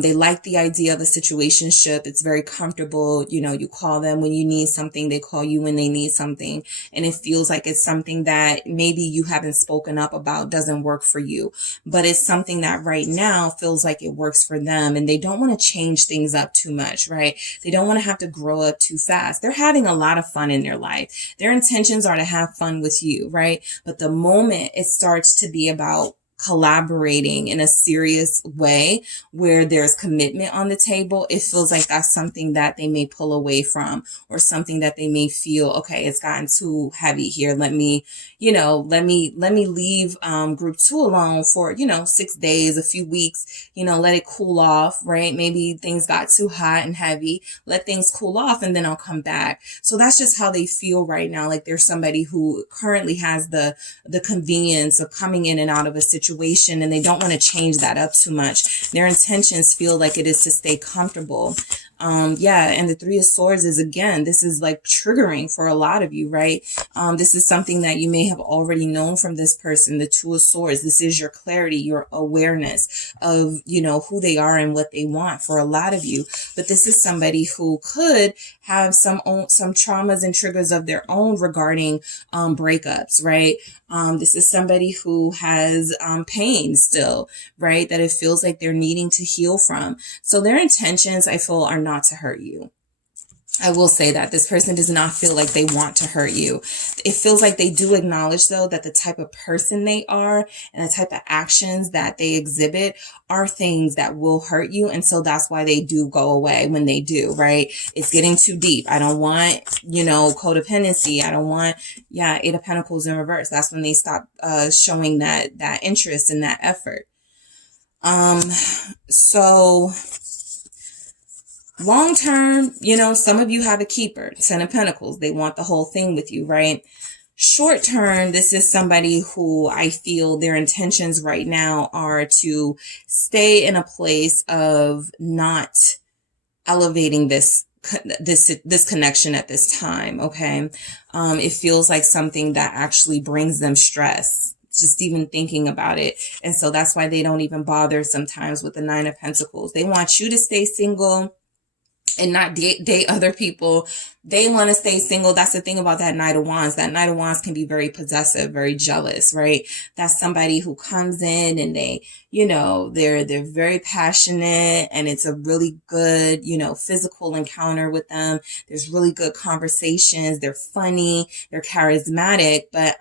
They like the idea of a situationship. It's very comfortable. You know, you call them when you need something. They call you when they need something. And it feels like it's something that maybe you haven't spoken up about, doesn't work for you, but it's something that right now feels like it works for them. And they don't want to change things up too much, right? They don't want to have to grow up too fast. They're having a lot of fun in their life. Their intentions are to have fun with you, right? But the moment it starts to be about collaborating in a serious way where there's commitment on the table, it feels like that's something that they may pull away from, or something that they may feel, okay, it's gotten too heavy here. Let me leave group 2 alone for, 6 days, a few weeks, let it cool off, right? Maybe things got too hot and heavy. Let things cool off and then I'll come back. So that's just how they feel right now. Like there's somebody who currently has the convenience of coming in and out of a situation, and they don't want to change that up too much. Their intentions feel like it is to stay comfortable. And the 3 of Swords is, again, this is like triggering for a lot of you, right? This is something that you may have already known from this person. The 2 of Swords, this is your clarity, your awareness of, who they are and what they want for a lot of you. But this is somebody who could have some traumas and triggers of their own regarding breakups, right? This is somebody who has pain still, right? That it feels like they're needing to heal from. So their intentions, I feel, are not to hurt you. I will say that this person does not feel like they want to hurt you. It feels like they do acknowledge, though, that the type of person they are and the type of actions that they exhibit are things that will hurt you. And so that's why they do go away when they do, right? It's getting too deep. I don't want, codependency. I don't want, 8 of Pentacles in reverse. That's when they stop showing that interest and that effort. So long term, some of you have a keeper, 10 of Pentacles. They want the whole thing with you, right? Short term, this is somebody who I feel their intentions right now are to stay in a place of not elevating this connection at this time. Okay. It feels like something that actually brings them stress, just even thinking about it. And so that's why they don't even bother sometimes with the 9 of Pentacles. They want you to stay single and not date other people. They want to stay single. That's the thing about that Knight of Wands. That Knight of Wands can be very possessive, very jealous, right? That's somebody who comes in and they, they're very passionate, and it's a really good, physical encounter with them. There's really good conversations. They're funny. They're charismatic, but,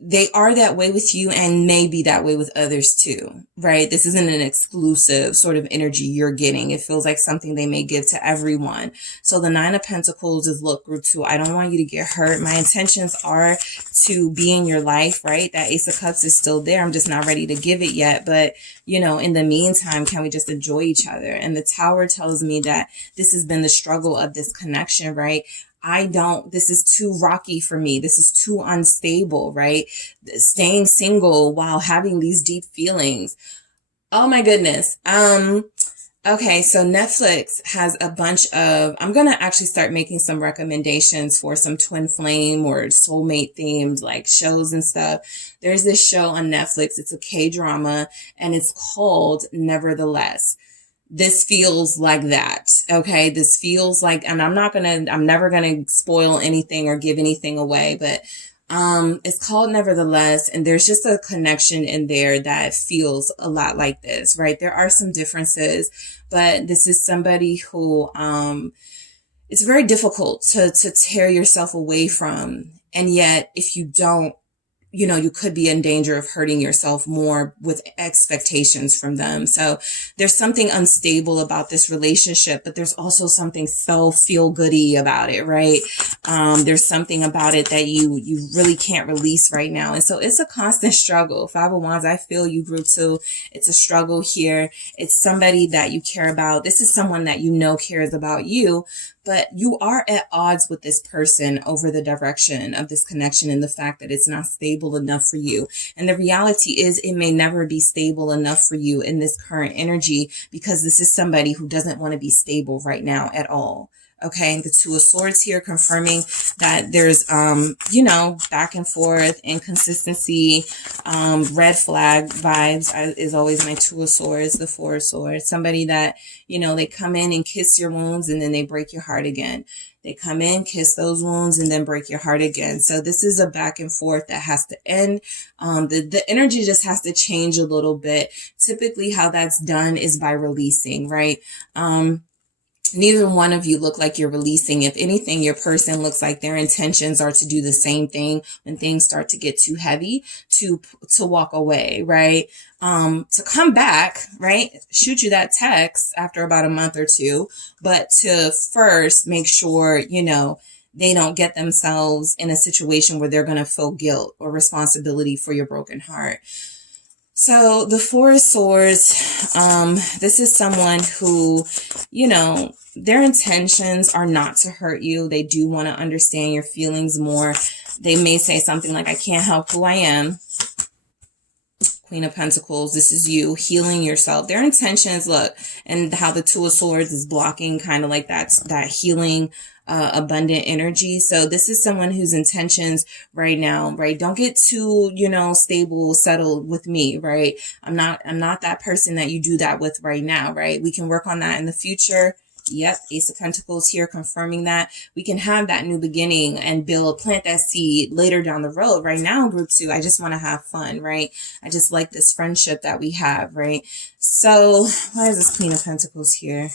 they are that way with you and may be that way with others too, right? This isn't an exclusive sort of energy you're getting. It feels like something they may give to everyone. So the 9 of Pentacles is, look, group 2, I don't want you to get hurt. My intentions are to be in your life, right? That Ace of Cups is still there. I'm just not ready to give it yet. But, in the meantime, can we just enjoy each other? And the Tower tells me that this has been the struggle of this connection, right? This is too rocky for me. This is too unstable, right? Staying single while having these deep feelings. Oh my goodness. Okay. So Netflix has a bunch of, I'm going to actually start making some recommendations for some twin flame or soulmate themed like shows and stuff. There's this show on Netflix. It's a K-drama and it's called Nevertheless. This feels like that. Okay. This feels like, and I'm never going to spoil anything or give anything away, but, it's called Nevertheless. And there's just a connection in there that feels a lot like this, right? There are some differences, but this is somebody who, it's very difficult to tear yourself away from. And yet if you don't, you could be in danger of hurting yourself more with expectations from them. So there's something unstable about this relationship, but there's also something so feel goody about it, right? There's something about it that you really can't release right now. And so it's a constant struggle. 5 of Wands, I feel you, group 2. It's a struggle here. It's somebody that you care about. This is someone that cares about you, but you are at odds with this person over the direction of this connection and the fact that it's not stable enough for you. And the reality is it may never be stable enough for you in this current energy, because this is somebody who doesn't want to be stable right now at all. Okay, the Two of Swords here confirming that there's, you know, back and forth, inconsistency, red flag vibes is always my Two of Swords, the Four of Swords. Somebody that, you know, they come in and kiss your wounds and then they break your heart again. They come in, kiss those wounds, and then break your heart again. So this is a back and forth that has to end. The energy just has to change a little bit. Typically how that's done is by releasing, right? Neither one of you look like you're releasing. If anything, your person looks like their intentions are to do the same thing when things start to get too heavy, to walk away, right? To come back, right? Shoot you that text after about a month or two, but to first make sure, you know, they don't get themselves in a situation where they're going to feel guilt or responsibility for your broken heart. So the Four of Swords, this is someone who, you know, their intentions are not to hurt you. They do want to understand your feelings more. They may say something like, I can't help who I am. Queen of Pentacles, this is you healing yourself. Their intentions, look, and how the Two of Swords is blocking kind of like that healing, abundant energy. So this is someone whose intentions right now, right? Don't get too, you know, stable, settled with me, right? I'm not that person that you do that with right now, right? We can work on that in the future. Yep, Ace of Pentacles here confirming that we can have that new beginning and plant that seed later down the road. Right now, group 2, I just want to have fun, right? I just like this friendship that we have, right? So why is this Queen of Pentacles here?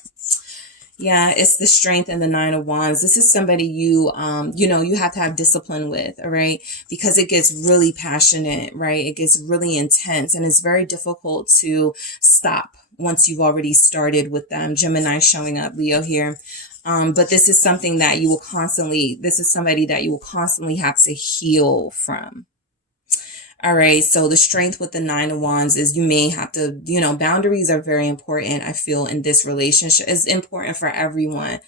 Yeah, it's the Strength and the Nine of Wands. This is somebody you, you know, you have to have discipline with, all right? Because it gets really passionate, right? It gets really intense and it's very difficult to stop once you've already started with them. Gemini showing up, Leo here. But this is something that you will constantly, this is somebody that you will constantly have to heal from. All right. So the Strength with the Nine of Wands is you may have to, you know, boundaries are very important. I feel in this relationship is important for everyone.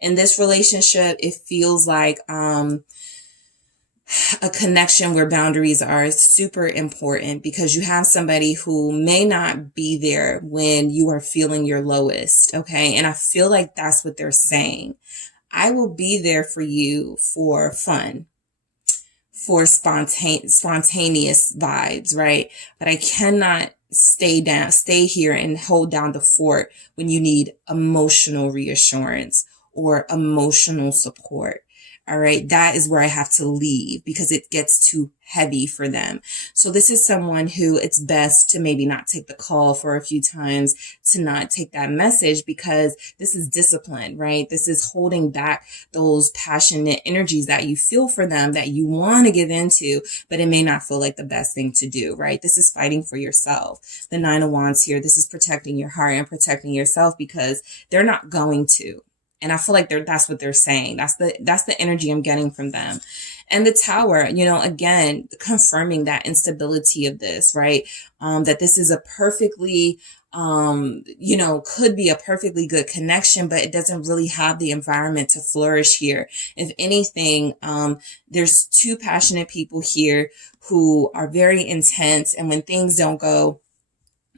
In this relationship, it feels like, a connection where boundaries are super important because you have somebody who may not be there when you are feeling your lowest. Okay. And I feel like that's what they're saying. I will be there for you for fun, for spontaneous vibes, right? But I cannot stay here and hold down the fort when you need emotional reassurance or emotional support. All right. That is where I have to leave because it gets too heavy for them. So this is someone who it's best to maybe not take the call for a few times, to not take that message, because this is discipline, right? This is holding back those passionate energies that you feel for them, that you want to give into, but it may not feel like the best thing to do, right? This is fighting for yourself. The Nine of Wands here, this is protecting your heart and protecting yourself because they're not going to. And I feel like that's what they're saying. That's the energy I'm getting from them. And the Tower, you know, again, confirming that instability of this, right? That this is a perfectly, you know, could be a perfectly good connection, but it doesn't really have the environment to flourish here. If anything, there's two passionate people here who are very intense. And when things don't go,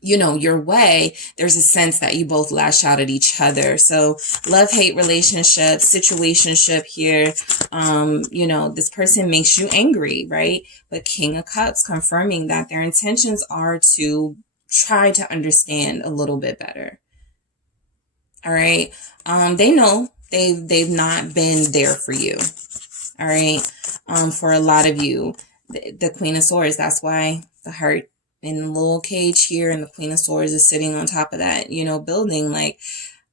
you know, your way, there's a sense that you both lash out at each other. So love-hate relationship, situationship here. You know, this person makes you angry, right? But King of Cups confirming that their intentions are to try to understand a little bit better. All right. They know they've not been there for you. All right. For a lot of you, the Queen of Swords, that's why the heart in the little cage here and the Queen of Swords is sitting on top of that, you know, building. Like,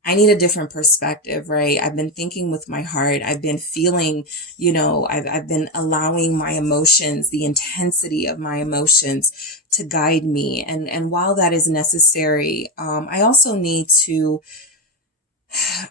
I need a different perspective, right? I've been thinking with my heart. I've been feeling, you know, I've been allowing my emotions, the intensity of my emotions to guide me. And while that is necessary, I also need to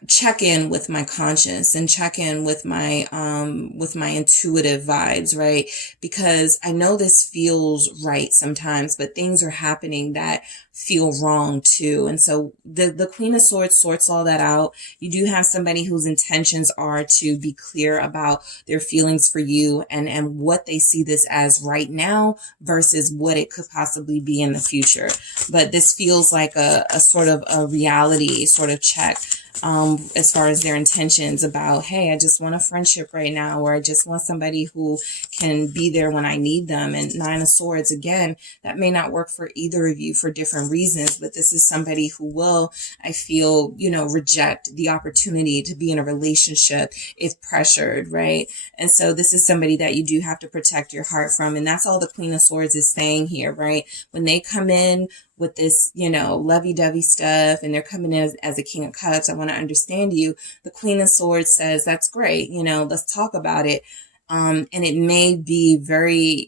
check in with my conscience and check in with my intuitive vibes, right? Because I know this feels right sometimes, but things are happening that feel wrong too. And so the Queen of Swords sorts all that out. You do have somebody whose intentions are to be clear about their feelings for you and what they see this as right now versus what it could possibly be in the future. But this feels like a sort of a reality sort of check as far as their intentions about, hey, I just want a friendship right now, or I just want somebody who can be there when I need them. And Nine of Swords, again, that may not work for either of you for different reasons, but this is somebody who will, I feel, reject the opportunity to be in a relationship if pressured, right? And so this is somebody that you do have to protect your heart from. And that's all the Queen of Swords is saying here, right? When they come in with this, lovey-dovey stuff, and they're coming in as a King of Cups, I want to understand you. The Queen of Swords says, that's great. Let's talk about it. And it may be very,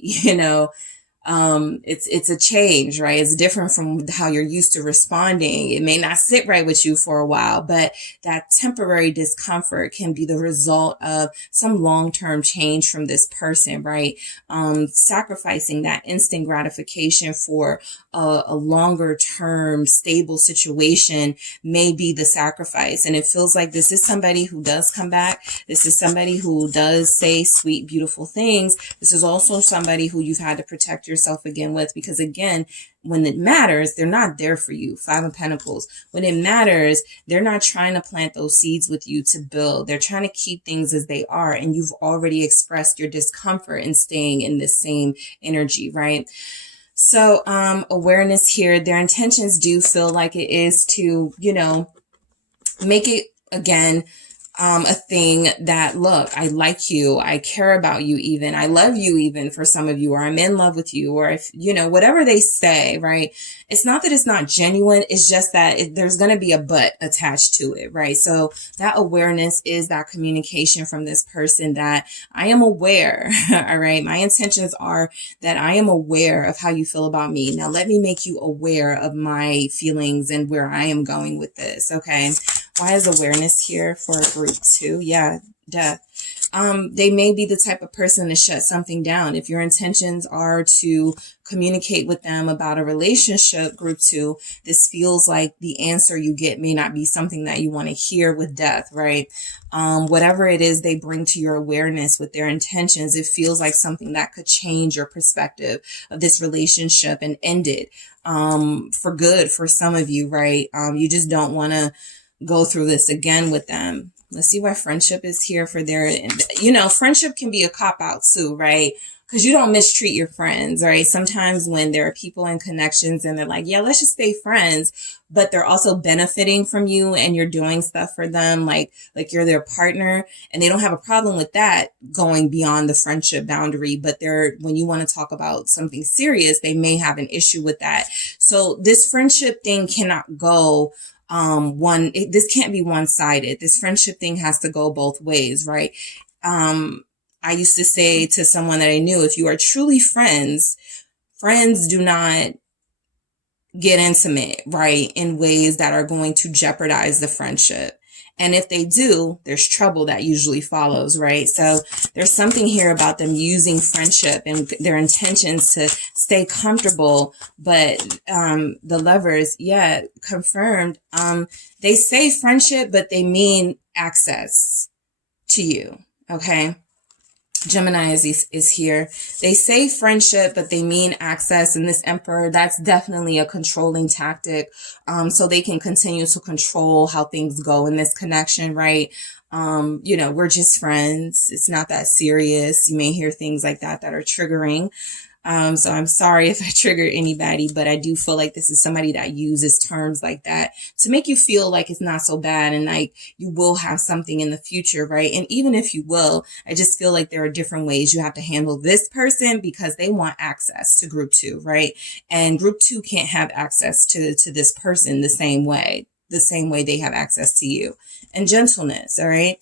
it's a change, right? It's different from how you're used to responding. It may not sit right with you for a while, but that temporary discomfort can be the result of some long-term change from this person, right? Sacrificing that instant gratification for a longer term stable situation may be the sacrifice. And it feels like this is somebody who does come back. This is somebody who does say sweet, beautiful things. This is also somebody who you've had to protect yourself again with, because again, when it matters, they're not there for you. Five of Pentacles. When it matters, they're not trying to plant those seeds with you to build. They're trying to keep things as they are. And you've already expressed your discomfort in staying in this same energy, right? So, awareness here, their intentions do feel like it is to, make it again, a thing that, look, I like you, I care about you even, I love you even for some of you, or I'm in love with you, or if, whatever they say, right? It's not that it's not genuine, it's just that there's going to be a but attached to it, right? So that awareness is that communication from this person that I am aware, all right? My intentions are that I am aware of how you feel about me. Now let me make you aware of my feelings and where I am going with this, okay? Why is awareness here for group 2? Yeah, death. They may be the type of person to shut something down. If your intentions are to communicate with them about a relationship, group 2, this feels like the answer you get may not be something that you want to hear with death, right? Whatever it is they bring to your awareness with their intentions, it feels like something that could change your perspective of this relationship and end it for good for some of you, right? You just don't want to go through this again with them. Let's see why friendship is here for their, friendship can be a cop-out too, right? Because you don't mistreat your friends, right? Sometimes when there are people in connections and they're like, yeah, let's just stay friends, but they're also benefiting from you and you're doing stuff for them, like you're their partner, and they don't have a problem with that going beyond the friendship boundary, but when you want to talk about something serious, they may have an issue with that. So this friendship thing cannot go this can't be one-sided. This friendship thing has to go both ways, right? I used to say to someone that I knew, if you are truly friends do not get intimate, right? In ways that are going to jeopardize the friendship. And if they do, there's trouble that usually follows, right? So there's something here about them using friendship and their intentions to stay comfortable. But the Lovers, yeah, confirmed. They say friendship, but they mean access to you, okay? Gemini is here. They say friendship, but they mean access. And this Emperor, that's definitely a controlling tactic. So they can continue to control how things go in this connection, right? We're just friends. It's not that serious. You may hear things like that are triggering. So I'm sorry if I trigger anybody, but I do feel like this is somebody that uses terms like that to make you feel like it's not so bad and like you will have something in the future, right? And even if you will, I just feel like there are different ways you have to handle this person because they want access to group 2, right? And group 2 can't have access to this person the same way they have access to you. And gentleness, all right?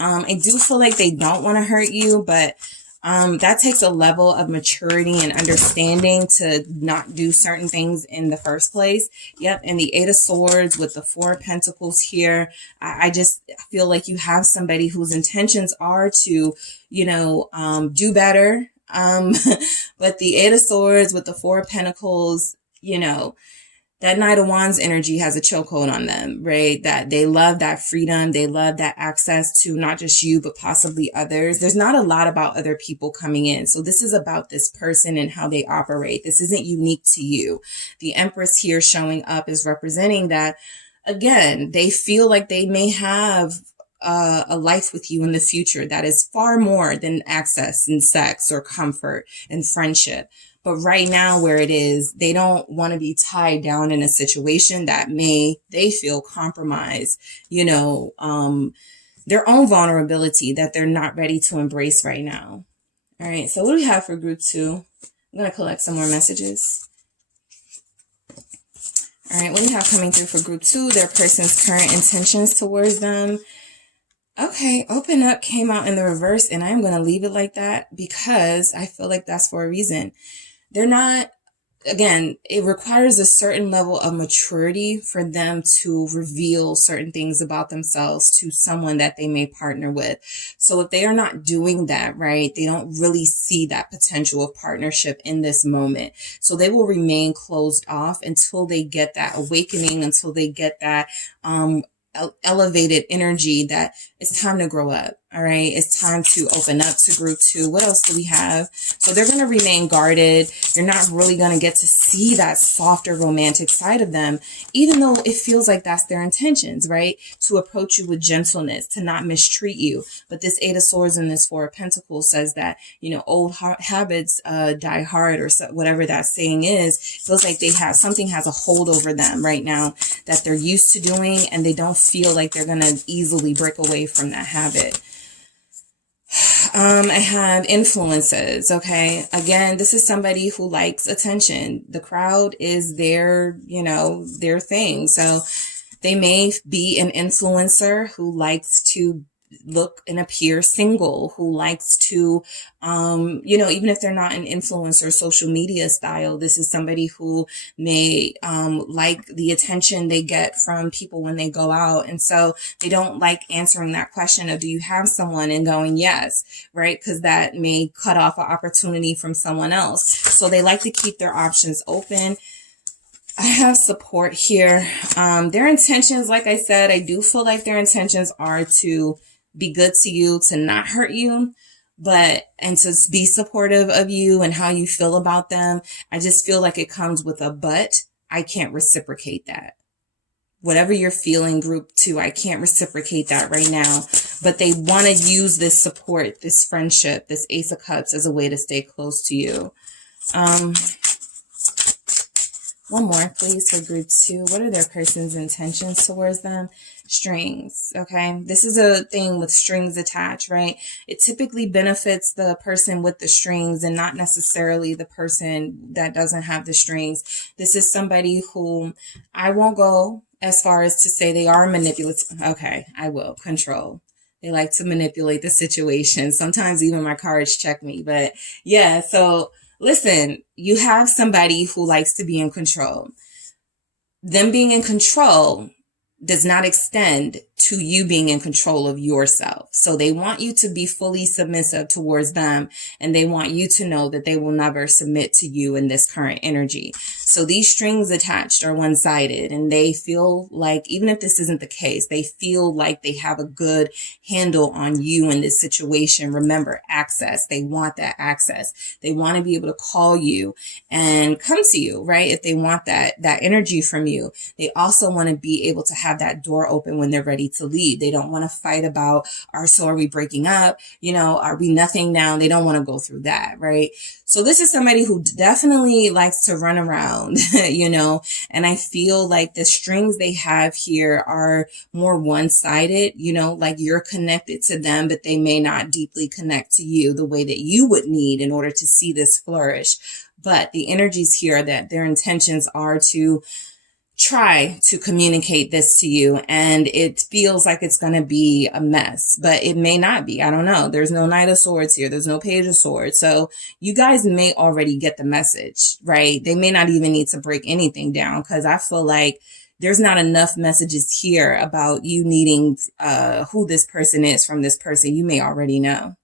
I do feel like they don't want to hurt you, but that takes a level of maturity and understanding to not do certain things in the first place. Yep. And the 8 of Swords with the 4 of Pentacles here. I just feel like you have somebody whose intentions are to, do better. But the 8 of Swords with the 4 of Pentacles, That Knight of Wands energy has a chokehold on them, right? That they love that freedom. They love that access to not just you, but possibly others. There's not a lot about other people coming in. So this is about this person and how they operate. This isn't unique to you. The Empress here showing up is representing that, again, they feel like they may have a life with you in the future that is far more than access and sex or comfort and friendship. But right now where it is, they don't want to be tied down in a situation that they feel compromise, their own vulnerability that they're not ready to embrace right now. All right. So what do we have for group 2? I'm going to collect some more messages. All right. What do we have coming through for group 2? Their person's current intentions towards them. Okay. Open up came out in the reverse, and I'm going to leave it like that because I feel like that's for a reason. They're not, again, it requires a certain level of maturity for them to reveal certain things about themselves to someone that they may partner with. So if they are not doing that, right, they don't really see that potential of partnership in this moment. So they will remain closed off until they get that awakening, until they get that, elevated energy that it's time to grow up. All right. It's time to open up to group 2. What else do we have? So they're going to remain guarded. They're not really going to get to see that softer romantic side of them, even though it feels like that's their intentions, right? To approach you with gentleness, to not mistreat you. But this 8 of Swords and this 4 of Pentacles says that, old habits die hard, or whatever that saying is. It feels like something has a hold over them right now that they're used to doing, and they don't feel like they're going to easily break away from that habit. I have influences. Okay. Again, this is somebody who likes attention. The crowd is their thing. So they may be an influencer who likes to look and appear single, who likes to, even if they're not an influencer social media style, this is somebody who may like the attention they get from people when they go out. And so they don't like answering that question of, do you have someone, and going yes, right? Because that may cut off an opportunity from someone else. So they like to keep their options open. I have support here. Their intentions, like I said, I do feel like their intentions are to be good to you, to not hurt you, and to be supportive of you and how you feel about them. I just feel like it comes with a but. I can't reciprocate that. Whatever you're feeling, group 2, I can't reciprocate that right now. But they want to use this support, this friendship, this Ace of Cups as a way to stay close to you. One more, please, for group 2. What are their person's intentions towards them? Strings, okay? This is a thing with strings attached, right? It typically benefits the person with the strings and not necessarily the person that doesn't have the strings. This is somebody who, I won't go as far as to say they are manipulative. Okay, I will. Control. They like to manipulate the situation. Sometimes even my cards check me. But yeah, so listen, you have somebody who likes to be in control. Them being in control does not extend to you being in control of yourself. So they want you to be fully submissive towards them, and they want you to know that they will never submit to you in this current energy. So these strings attached are one-sided, and they feel like, even if this isn't the case, they feel like they have a good handle on you in this situation. Remember, access. They want that access. They want to be able to call you and come to you, right? If they want that energy from you. They also want to be able to have that door open when they're ready to leave. They don't want to fight about, are we breaking up? Are we nothing now? They don't want to go through that, right? So this is somebody who definitely likes to run around, and I feel like the strings they have here are more one-sided, like you're connected to them, but they may not deeply connect to you the way that you would need in order to see this flourish. But the energies here that their intentions are to try to communicate this to you, and it feels like it's going to be a mess, but it may not be. I don't know. There's no Knight of Swords here. There's no Page of Swords. So you guys may already get the message, right? They may not even need to break anything down, because I feel like there's not enough messages here about you needing who this person is from this person. You may already know.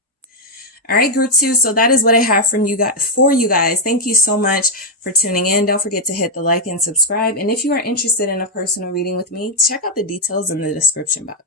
All right, group 2. So that is what I have from you guys for you guys. Thank you so much for tuning in. Don't forget to hit the like and subscribe. And if you are interested in a personal reading with me, check out the details in the description box.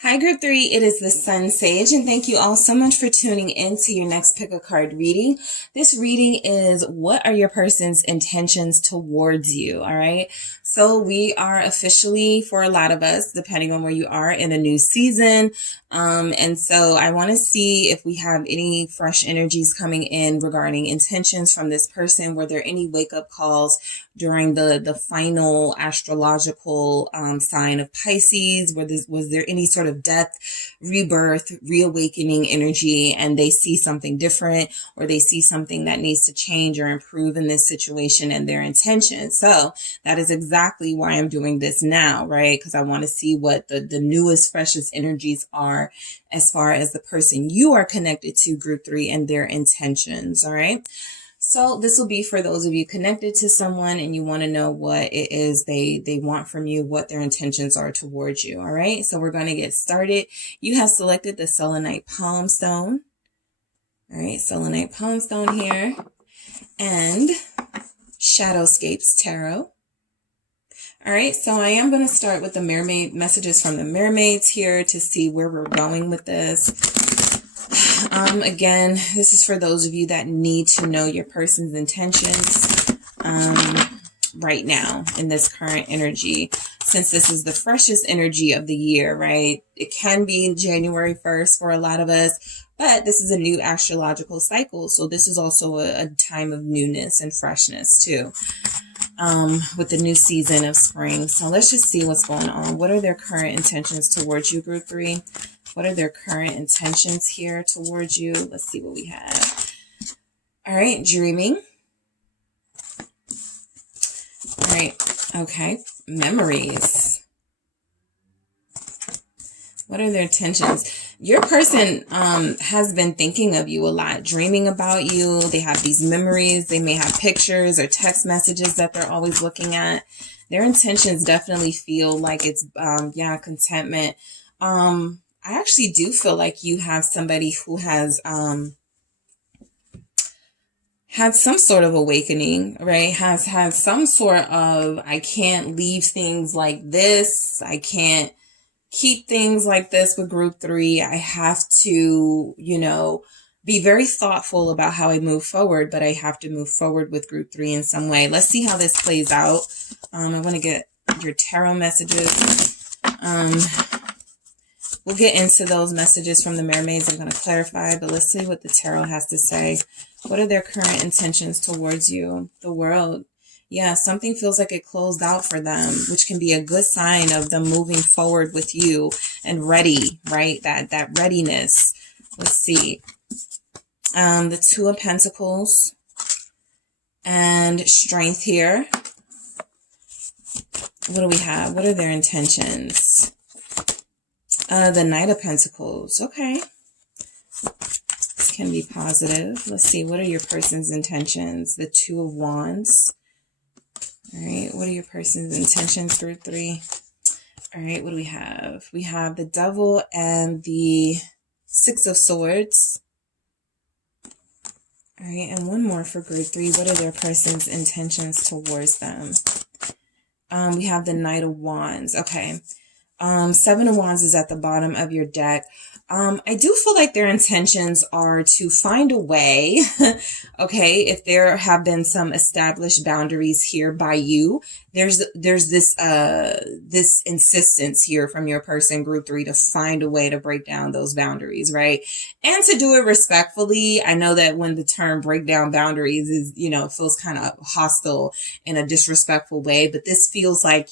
Hi, Group 3. It is the Sun Sage, and thank you all so much for tuning in to your next pick a card reading. This reading is what are your person's intentions towards you, all right? So we are officially, for a lot of us, depending on where you are, in a new season. And so I want to see if we have any fresh energies coming in regarding intentions from this person. Were there any wake-up calls during the final astrological sign of Pisces? Was there any sort of death, rebirth, reawakening energy, and they see something different, or they see something that needs to change or improve in this situation and their intention? So that is exactly why I'm doing this now, right? Because I want to see what the newest, freshest energies are as far as the person you are connected to, Group 3, and their intentions, all right? So this will be for those of you connected to someone and you want to know what it is they want from you, what their intentions are towards you, all right? So we're going to get started. You have selected the Selenite Palm Stone, all right? Selenite Palm Stone here, and Shadowscapes Tarot. All right, so I am going to start with the mermaid messages from the mermaids here to see where we're going with this. Again, this is for those of you that need to know your person's intentions right now in this current energy, since this is the freshest energy of the year, right? It can be January 1st for a lot of us, but this is a new astrological cycle. So this is also a time of newness and freshness too. With the new season of spring. So let's just see what's going on. What are their current intentions towards you, Group 3? What are their current intentions here towards you? Let's see what we have. All right, dreaming. All right, okay, memories. What are their intentions? Your person has been thinking of you a lot, dreaming about you. They have these memories. They may have pictures or text messages that they're always looking at. Their intentions definitely feel like it's, contentment. I actually do feel like you have somebody who has had some sort of awakening, right? Has had some sort of, I can't leave things like this. I can't keep things like this with Group 3. I have to, be very thoughtful about how I move forward, but I have to move forward with Group 3 in some way. Let's see how this plays out. I want to get your tarot messages. We'll get into those messages from the mermaids. I'm going to clarify, but let's see what the tarot has to say. What are their current intentions towards you? The World. Yeah, something feels like it closed out for them, which can be a good sign of them moving forward with you and ready, right? That readiness. Let's see. The Two of Pentacles and Strength here. What do we have? What are their intentions? The Knight of Pentacles. Okay. This can be positive. Let's see. What are your person's intentions? The Two of Wands. All right, what are your person's intentions, Group 3? All right, what do we have? We have the Devil and the Six of Swords. All right, and one more for Group 3. What are their person's intentions towards them? We have the Knight of Wands. Okay. Seven of Wands is at the bottom of your deck. I do feel like their intentions are to find a way, okay, if there have been some established boundaries here by you, there's this insistence here from your person, Group 3, to find a way to break down those boundaries, right? And to do it respectfully. I know that when the term break down boundaries is, it feels kind of hostile in a disrespectful way, but this feels like,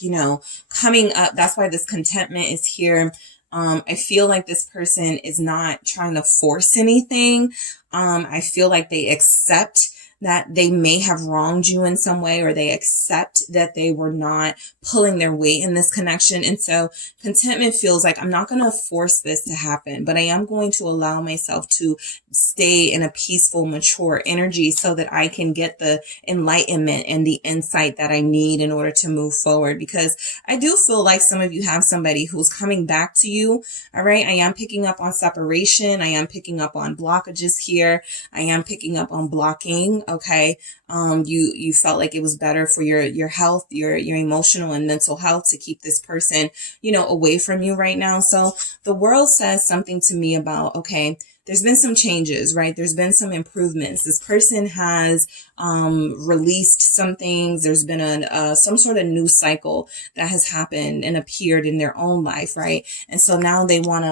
coming up. That's why this contentment is here. I feel like this person is not trying to force anything. I feel like they accept that they may have wronged you in some way, or they accept that they were not pulling their weight in this connection. And so contentment feels like I'm not going to force this to happen, but I am going to allow myself to stay in a peaceful, mature energy so that I can get the enlightenment and the insight that I need in order to move forward. Because I do feel like some of you have somebody who's coming back to you. All right. I am picking up on separation. I am picking up on blockages here. I am picking up on blocking. Okay. You felt like it was better for your health, your emotional and mental health to keep this person, away from you right now. So the world says something to me about, okay, there's been some changes, right? There's been some improvements. This person has released some things. There's been some sort of new cycle that has happened and appeared in their own life, right? And so now they want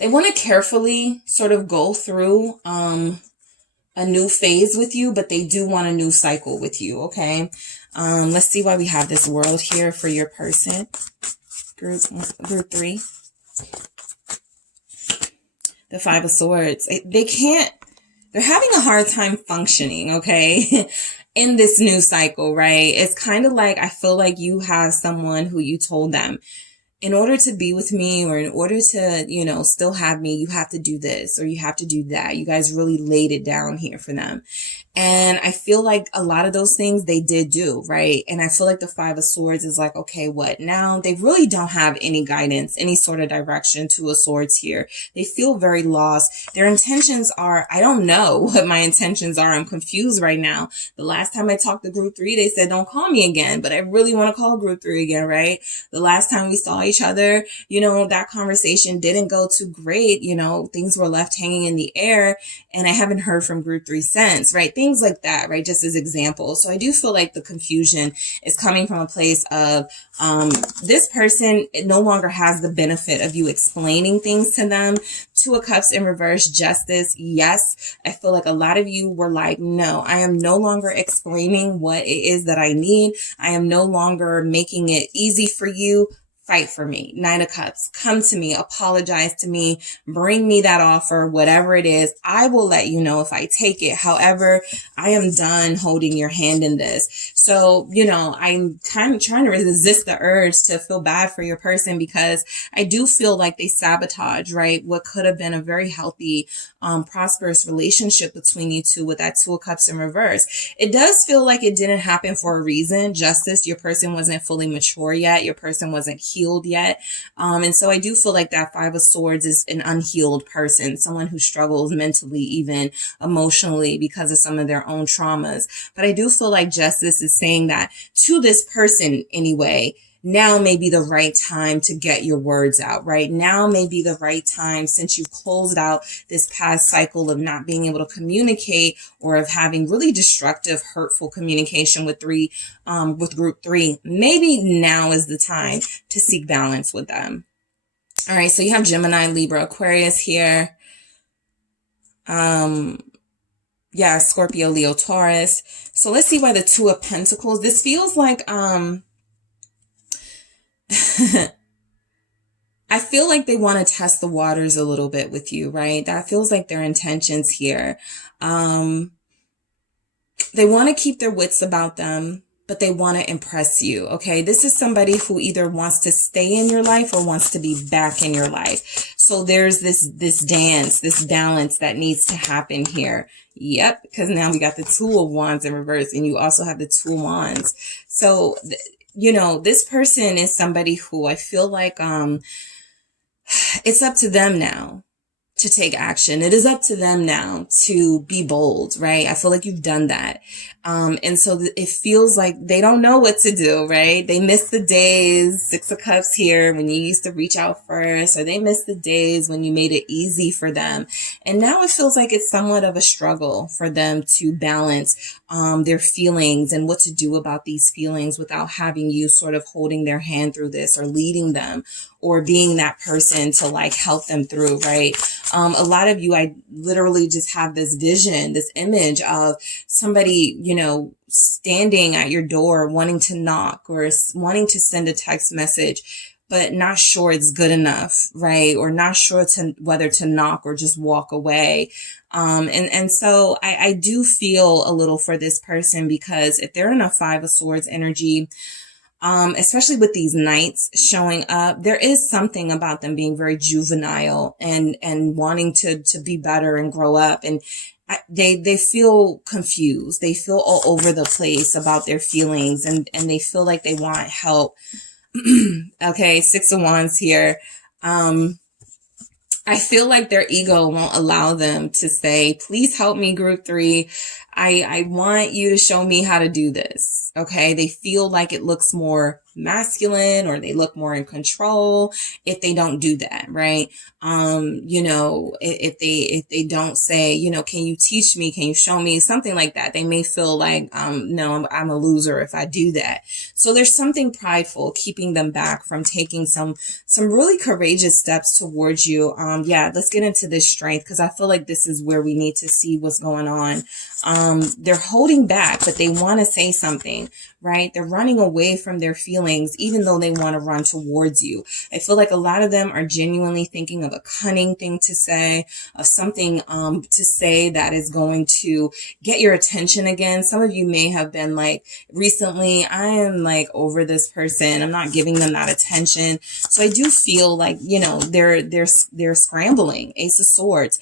to carefully sort of go through a new phase with you, but they do want a new cycle with you, okay? Let's see why we have this world here for your person. Group 3. The 5 of Swords. They're having a hard time functioning, okay? In this new cycle, right? It's kind of like, I feel like you have someone who you told them, in order to be with me, or in order to, still have me, you have to do this or you have to do that. You guys really laid it down here for them. And I feel like a lot of those things they did do, right? And I feel like the 5 of Swords is like, okay, what now? They really don't have any guidance, any sort of direction to a Swords here. They feel very lost. Their intentions are, I don't know what my intentions are. I'm confused right now. The last time I talked to Group 3, they said, don't call me again, but I really want to call Group 3 again, right? The last time we saw each other, that conversation didn't go too great. Things were left hanging in the air, and I haven't heard from Group 3 since, right? Things like that, right? Just as examples. So I do feel like the confusion is coming from a place of this person no longer has the benefit of you explaining things to them. 2 of Cups in reverse, Justice. Yes, I feel like a lot of you were like, no, I am no longer explaining what it is that I need. I am no longer making it easy for you. Fight for me. 9 of Cups. Come to me. Apologize to me. Bring me that offer. Whatever it is, I will let you know if I take it. However, I am done holding your hand in this. So, I'm kind of trying to resist the urge to feel bad for your person, because I do feel like they sabotage, right? What could have been a very healthy, prosperous relationship between you two with that 2 of Cups in reverse. It does feel like it didn't happen for a reason. Justice, your person wasn't fully mature yet. Your person wasn't healed yet. And so I do feel like that 5 of Swords is an unhealed person, someone who struggles mentally, even emotionally, because of some of their own traumas. But I do feel like Justice is saying that to this person anyway, now may be the right time to get your words out, right? Now may be the right time, since you've closed out this past cycle of not being able to communicate, or of having really destructive, hurtful communication with Group 3. Maybe now is the time to seek balance with them. All right. So you have Gemini, Libra, Aquarius here. Scorpio, Leo, Taurus. So let's see why the 2 of Pentacles. This feels like, I feel like they want to test the waters a little bit with you, right? That feels like their intentions here. They want to keep their wits about them, but they want to impress you, okay? This is somebody who either wants to stay in your life or wants to be back in your life. So there's this dance, this balance that needs to happen here. Yep, because now we got the 2 of Wands in reverse, and you also have the 2 of Wands. So this person is somebody who I feel like it's up to them now to take action. It is up to them now to be bold, right? I feel like you've done that. And so it feels like they don't know what to do, right? They miss the days, 6 of Cups here, when you used to reach out first, or they miss the days when you made it easy for them. And now it feels like it's somewhat of a struggle for them to balance their feelings and what to do about these feelings without having you sort of holding their hand through this, or leading them, or being that person to like help them through, right? A lot of you, I literally just have this vision, this image of somebody, standing at your door, wanting to knock, or wanting to send a text message, but not sure it's good enough, right? Or not sure whether to knock or just walk away. And so I do feel a little for this person, because if they're in a Five of Swords energy, especially with these knights showing up, there is something about them being very juvenile and wanting to be better and grow up. And they feel confused. They feel all over the place about their feelings, and they feel like they want help. Okay, Six of Wands here. I feel like their ego won't allow them to say, please help me, group 3. I want you to show me how to do this. Okay. They feel like it looks more masculine, or they look more in control if they don't do that. Right. If they don't say, can you teach me? Can you show me something like that? They may feel like, no, I'm a loser if I do that. So there's something prideful keeping them back from taking some really courageous steps towards you. Let's get into this strength, because I feel like this is where we need to see what's going on. They're holding back, but they want to say something, right? They're running away from their feelings, even though they want to run towards you. I feel like a lot of them are genuinely thinking of a cunning thing to say, of something to say that is going to get your attention again. Some of you may have been like, recently, I am like over this person. I'm not giving them that attention. So I do feel like, they're scrambling. Ace of Swords.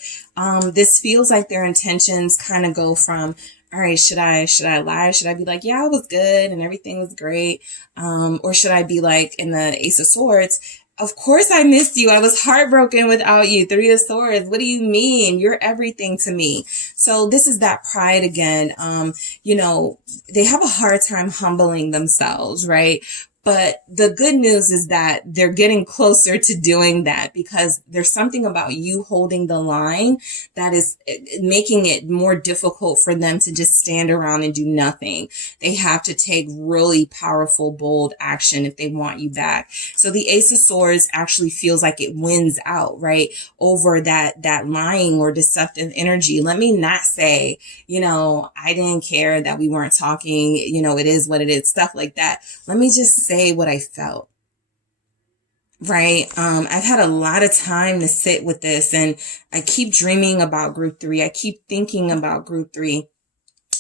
This feels like their intentions kind of go from, all right, should I lie? Should I be like, yeah, I was good and everything was great? Or should I be like, in the Ace of Swords, of course I missed you. I was heartbroken without you. Three of Swords. What do you mean? You're everything to me. So this is that pride again. They have a hard time humbling themselves, right? But the good news is that they're getting closer to doing that, because there's something about you holding the line that is making it more difficult for them to just stand around and do nothing. They have to take really powerful, bold action if they want you back. So the Ace of Swords actually feels like it wins out, right? Over that lying or deceptive energy. Let me not say, I didn't care that we weren't talking, it is what it is, stuff like that. Let me just say what I felt. Right. I've had a lot of time to sit with this, and I keep dreaming about group 3. I keep thinking about group 3.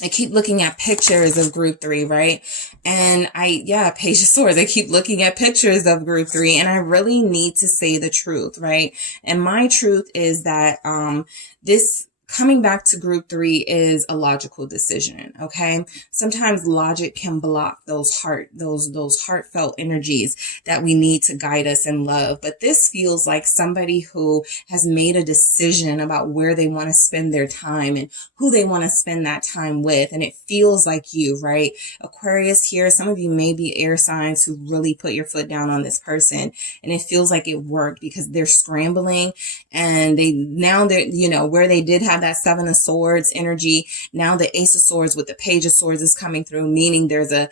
I keep looking at pictures of group 3, right? And Page of Swords. I keep looking at pictures of group 3, and I really need to say the truth, right? And my truth is that, this coming back to group 3 is a logical decision. Okay. Sometimes logic can block those heartfelt energies that we need to guide us in love. But this feels like somebody who has made a decision about where they want to spend their time and who they want to spend that time with. And it feels like you, right? Aquarius here. Some of you may be air signs who really put your foot down on this person. And it feels like it worked, because they're scrambling, and they're, where they did have that Seven of Swords energy, now the Ace of Swords with the Page of Swords is coming through, meaning there's a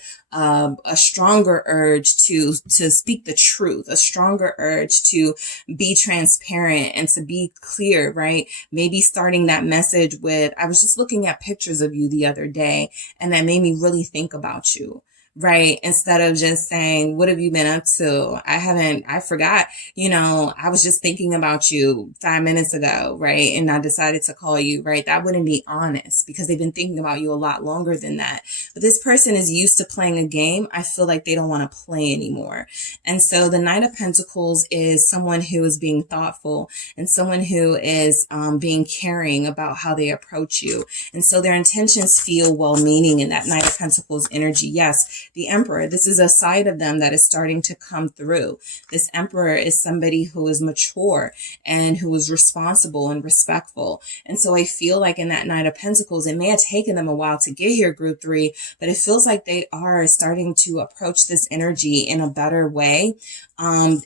stronger urge to speak the truth, a stronger urge to be transparent and to be clear, right? Maybe starting that message with, I was just looking at pictures of you the other day, and that made me really think about you. Right. Instead of just saying, what have you been up to? I forgot, I was just thinking about you 5 minutes ago. Right. And I decided to call you. Right. That wouldn't be honest, because they've been thinking about you a lot longer than that. But this person is used to playing a game. I feel like they don't want to play anymore. And so the Knight of Pentacles is someone who is being thoughtful, and someone who is being caring about how they approach you. And so their intentions feel well-meaning in that Knight of Pentacles energy. Yes. The Emperor, this is a side of them that is starting to come through. This Emperor is somebody who is mature and who is responsible and respectful. And so I feel like in that Knight of Pentacles, it may have taken them a while to get here, group 3, but it feels like they are starting to approach this energy in a better way.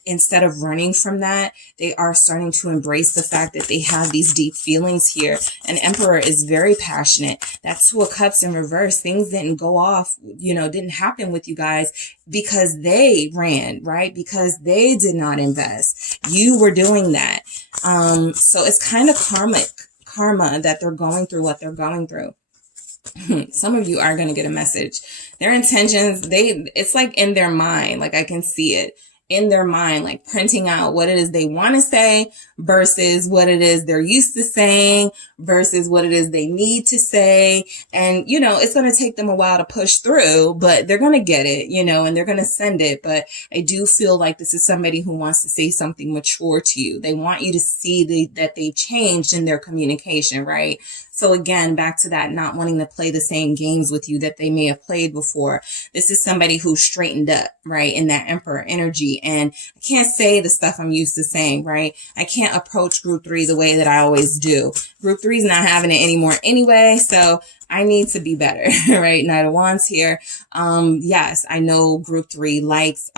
Instead of running from that, they are starting to embrace the fact that they have these deep feelings here. An Emperor is very passionate. That Two of Cups in reverse. Things didn't go off, didn't happen with you guys because they ran, right? Because they did not invest. You were doing that. So it's kind of karma that they're going through what they're going through. Some of you are going to get a message. Their intentions, it's like in their mind, like I can see it. in their mind, like printing out what it is they want to say versus what it is they're used to saying versus what it is they need to say. And, you know, it's going to take them a while to push through, but they're going to get it, you know, and they're going to send it. But I do feel like this is somebody who wants to say something mature to you. They want you to see that they've changed in their communication, right? So again, back to that, not wanting to play the same games with you that they may have played before. This is somebody who's straightened up, right? In that Emperor energy. And I can't say the stuff I'm used to saying, right? I can't approach group 3 the way that I always do. Group 3 is not having it anymore anyway. So I need to be better, right? Knight of Wands here. Yes, I know group 3 likes,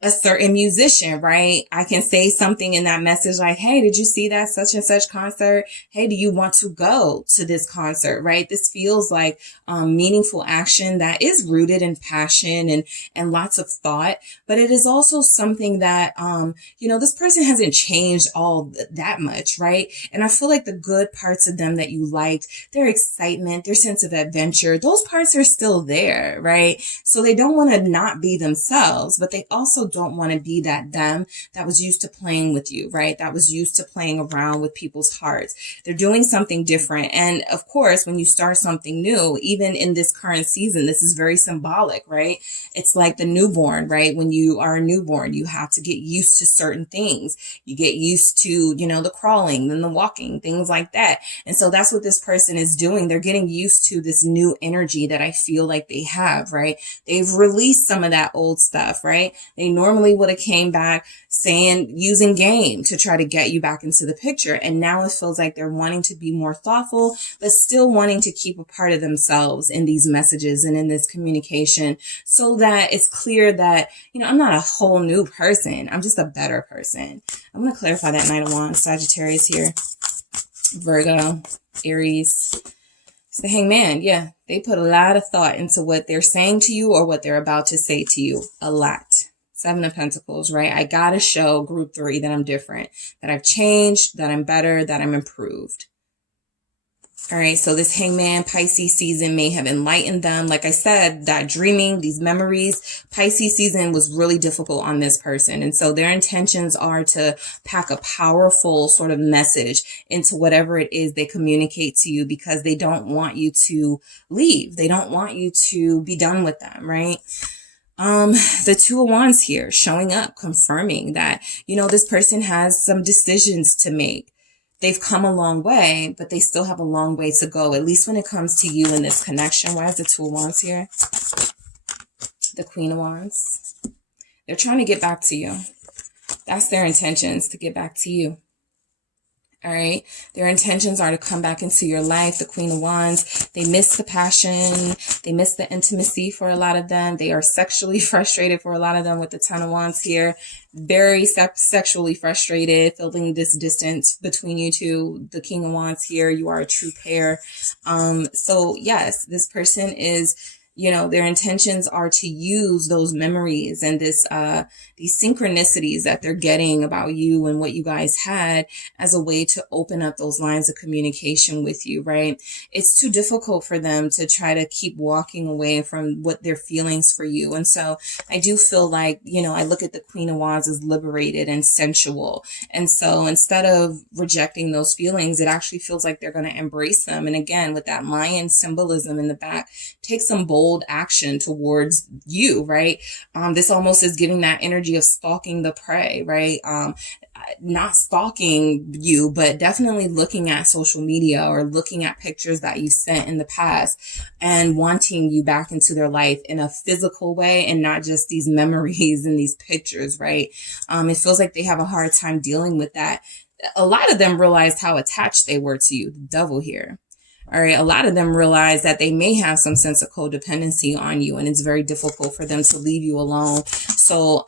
a certain musician, right? I can say something in that message like, hey, did you see that such and such concert? Hey, do you want to go to this concert, right? This feels like meaningful action that is rooted in passion and lots of thought, but it is also something that, you know, this person hasn't changed all that much, right? And I feel like the good parts of them that you liked, their excitement, their sense of adventure, those parts are still there, right? So they don't want to not be themselves, but they also don't want to be that them that was used to playing with you, right? That was used to playing around with people's hearts. They're doing something different. And of course, when you start something new, even in this current season, this is very symbolic, right? It's like the newborn, right? When you are a newborn, you have to get used to certain things. You get used to, you know, the crawling, then the walking, things like that. And so that's what this person is doing. They're getting used to this new energy that I feel like they have, right? They've released some of that old stuff, right? They normally would have came back saying, using game to try to get you back into the picture. And now it feels like they're wanting to be more thoughtful, but still wanting to keep a part of themselves in these messages and in this communication so that it's clear that, you know, I'm not a whole new person. I'm just a better person. I'm going to clarify that Knight of Wands, Sagittarius here, Virgo, Aries. It's the Hangman. Yeah, they put a lot of thought into what they're saying to you or what they're about to say to you. A lot. 7 of Pentacles, right? I gotta show group 3 that I'm different, that I've changed, that I'm better, that I'm improved. All right, so this Hangman Pisces season may have enlightened them. Like I said, that dreaming, these memories, Pisces season was really difficult on this person. And so their intentions are to pack a powerful sort of message into whatever it is they communicate to you because they don't want you to leave. They don't want you to be done with them, right? The 2 of Wands here showing up, confirming that, you know, this person has some decisions to make. They've come a long way, but they still have a long way to go, at least when it comes to you in this connection. Why is the 2 of Wands here? The Queen of Wands. They're trying to get back to you. That's their intentions, to get back to you. All right. Their intentions are to come back into your life. The Queen of Wands, they miss the passion. They miss the intimacy for a lot of them. They are sexually frustrated for a lot of them with the 10 of Wands here. Very sexually frustrated, feeling this distance between you two. The King of Wands here, you are a true pair. So yes, this person is, you know, their intentions are to use those memories and this, these synchronicities that they're getting about you and what you guys had as a way to open up those lines of communication with you, right? It's too difficult for them to try to keep walking away from what their feelings for you. And so I do feel like, you know, I look at the Queen of Wands as liberated and sensual. And so instead of rejecting those feelings, it actually feels like they're going to embrace them. And again, with that Mayan symbolism in the back, take some bold action towards you, right? This almost is giving that energy of stalking the prey, right? Not stalking you, but definitely looking at social media or looking at pictures that you sent in the past and wanting you back into their life in a physical way and not just these memories and these pictures, right? It feels like they have a hard time dealing with that. A lot of them realized how attached they were to you, the Devil here. All right. A lot of them realize that they may have some sense of codependency on you, and it's very difficult for them to leave you alone. So,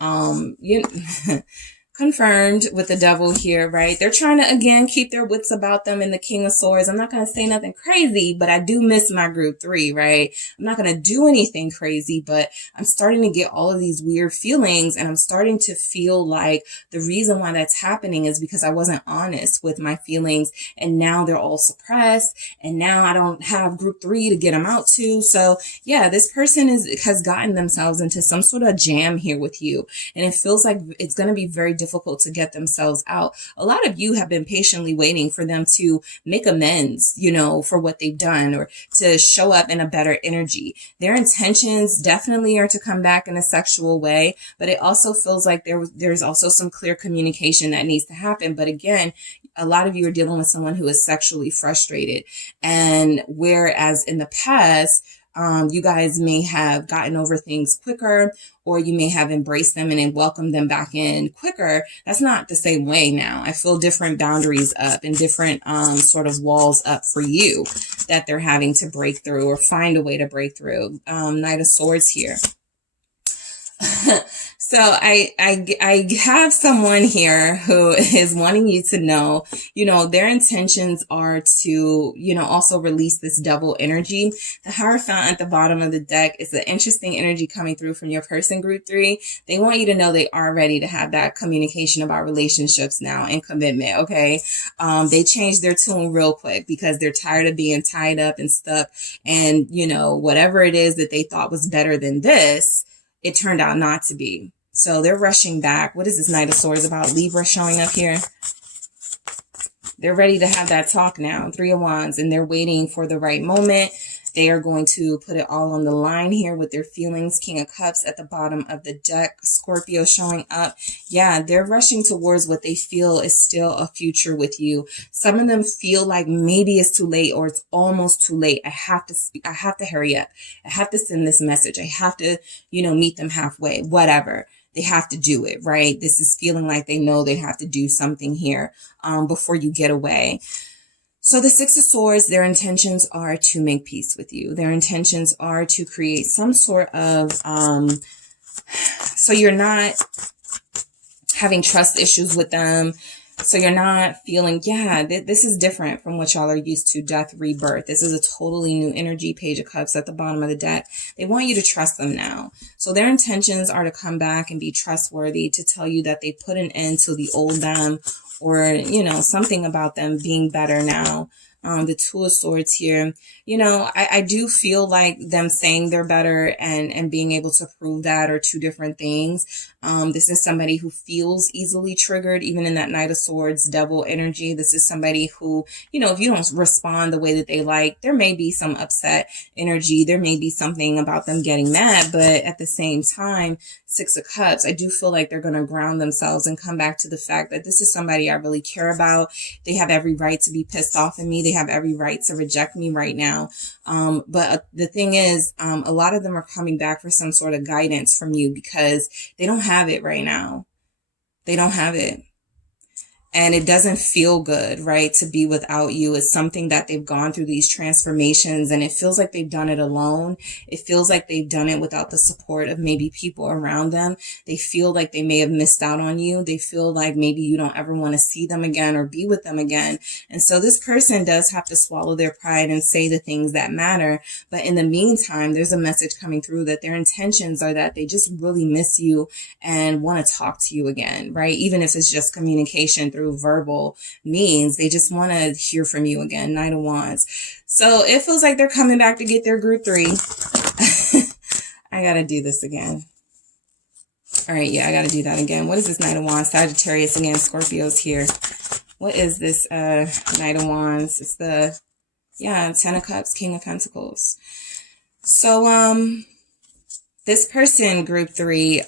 confirmed with the devil here, right? They're trying to, again, keep their wits about them in the King of Swords. I'm not going to say nothing crazy, but I do miss my group 3, right? I'm not going to do anything crazy, but I'm starting to get all of these weird feelings, and I'm starting to feel like the reason why that's happening is because I wasn't honest with my feelings, and now they're all suppressed, and now I don't have group 3 to get them out to. So yeah, this person has gotten themselves into some sort of jam here with you, and it feels like it's going to be very difficult to get themselves out. A lot of you have been patiently waiting for them to make amends, you know, for what they've done, or to show up in a better energy. Their intentions definitely are to come back in a sexual way, but it also feels like there's also some clear communication that needs to happen. But again, a lot of you are dealing with someone who is sexually frustrated, and whereas in the past, you guys may have gotten over things quicker, or you may have embraced them and then welcomed them back in quicker. That's not the same way now. I feel different boundaries up and different sort of walls up for you that they're having to break through or find a way to break through. Knight of Swords here. So I have someone here who is wanting you to know, you know, their intentions are to, you know, also release this double energy. The Hierophant at the bottom of the deck is an interesting energy coming through from your person, group 3. They want you to know they are ready to have that communication about relationships now and commitment. Okay. They changed their tune real quick because they're tired of being tied up and stuck. And, you know, whatever it is that they thought was better than this, it turned out not to be. So they're rushing back. What is this Knight of Swords about? Libra showing up here. They're ready to have that talk now. 3 of Wands, and they're waiting for the right moment. They are going to put it all on the line here with their feelings. King of Cups at the bottom of the deck. Scorpio showing up. Yeah, they're rushing towards what they feel is still a future with you. Some of them feel like maybe it's too late, or it's almost too late. I have to speak. I have to hurry up. I have to send this message. I have to, you know, meet them halfway, whatever. They have to do it, right? This is feeling like they know they have to do something here before you get away. So the Six of Swords, their intentions are to make peace with you. Their intentions are to create some sort of, so you're not having trust issues with them. So you're not feeling, yeah, this is different from what y'all are used to. Death, rebirth. This is a totally new energy. Page of Cups at the bottom of the deck. They want you to trust them now. So their intentions are to come back and be trustworthy, to tell you that they put an end to the old them, or, you know, something about them being better now. The Two of Swords here, you know, I do feel like them saying they're better and being able to prove that are two different things. This is somebody who feels easily triggered, even in that Knight of Swords devil energy. This is somebody who, you know, if you don't respond the way that they like, there may be some upset energy. There may be something about them getting mad, but at the same time, Six of Cups, I do feel like they're going to ground themselves and come back to the fact that this is somebody I really care about. They have every right to be pissed off at me. They have every right to reject me right now. But the thing is, a lot of them are coming back for some sort of guidance from you because they don't have it right now. They don't have it. And it doesn't feel good, right, to be without you. It's something that they've gone through these transformations, and it feels like they've done it alone. It feels like they've done it without the support of maybe people around them. They feel like they may have missed out on you. They feel like maybe you don't ever want to see them again or be with them again. And so this person does have to swallow their pride and say the things that matter. But in the meantime, there's a message coming through that their intentions are that they just really miss you and want to talk to you again, right? Even if it's just communication through verbal means, they just want to hear from you again. Knight of Wands. So it feels like they're coming back to get their group 3. I gotta do this again. All right, yeah, I gotta do that again. What is this Knight of Wands? Sagittarius again. Scorpio's here. What is this Knight of Wands? It's the, yeah, Ten of Cups, King of Pentacles. So this person, group 3,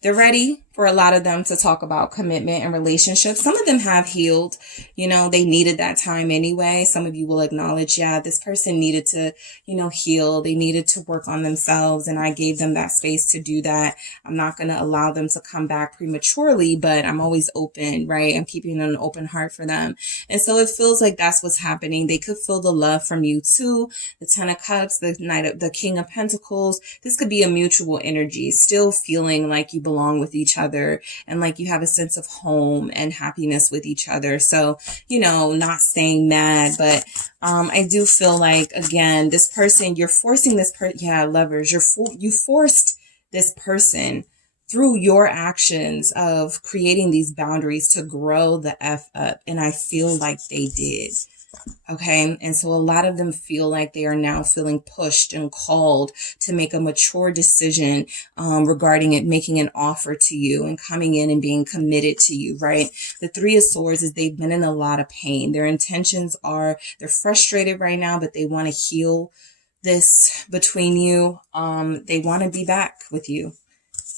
they're ready for a lot of them to talk about commitment and relationships. Some of them have healed, you know, they needed that time anyway. Some of you will acknowledge, yeah, this person needed to, you know, heal. They needed to work on themselves, and I gave them that space to do that. I'm not going to allow them to come back prematurely, but I'm always open, right? I'm keeping an open heart for them. And so it feels like that's what's happening. They could feel the love from you too. The 10 of Cups, the King of Pentacles. This could be a mutual energy, still feeling like you belong with each other and like you have a sense of home and happiness with each other. So, you know, not staying mad, but I do feel like, again, this person, you're forcing this person, yeah, lovers, you forced this person through your actions of creating these boundaries to grow the F up. And I feel like they did. Okay. And so a lot of them feel like they are now feeling pushed and called to make a mature decision regarding it, making an offer to you and coming in and being committed to you, right? The 3 of Swords is they've been in a lot of pain. Their intentions are, they're frustrated right now, but they want to heal this between you. They want to be back with you.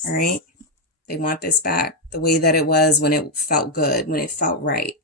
All right. They want this back the way that it was when it felt good, when it felt right.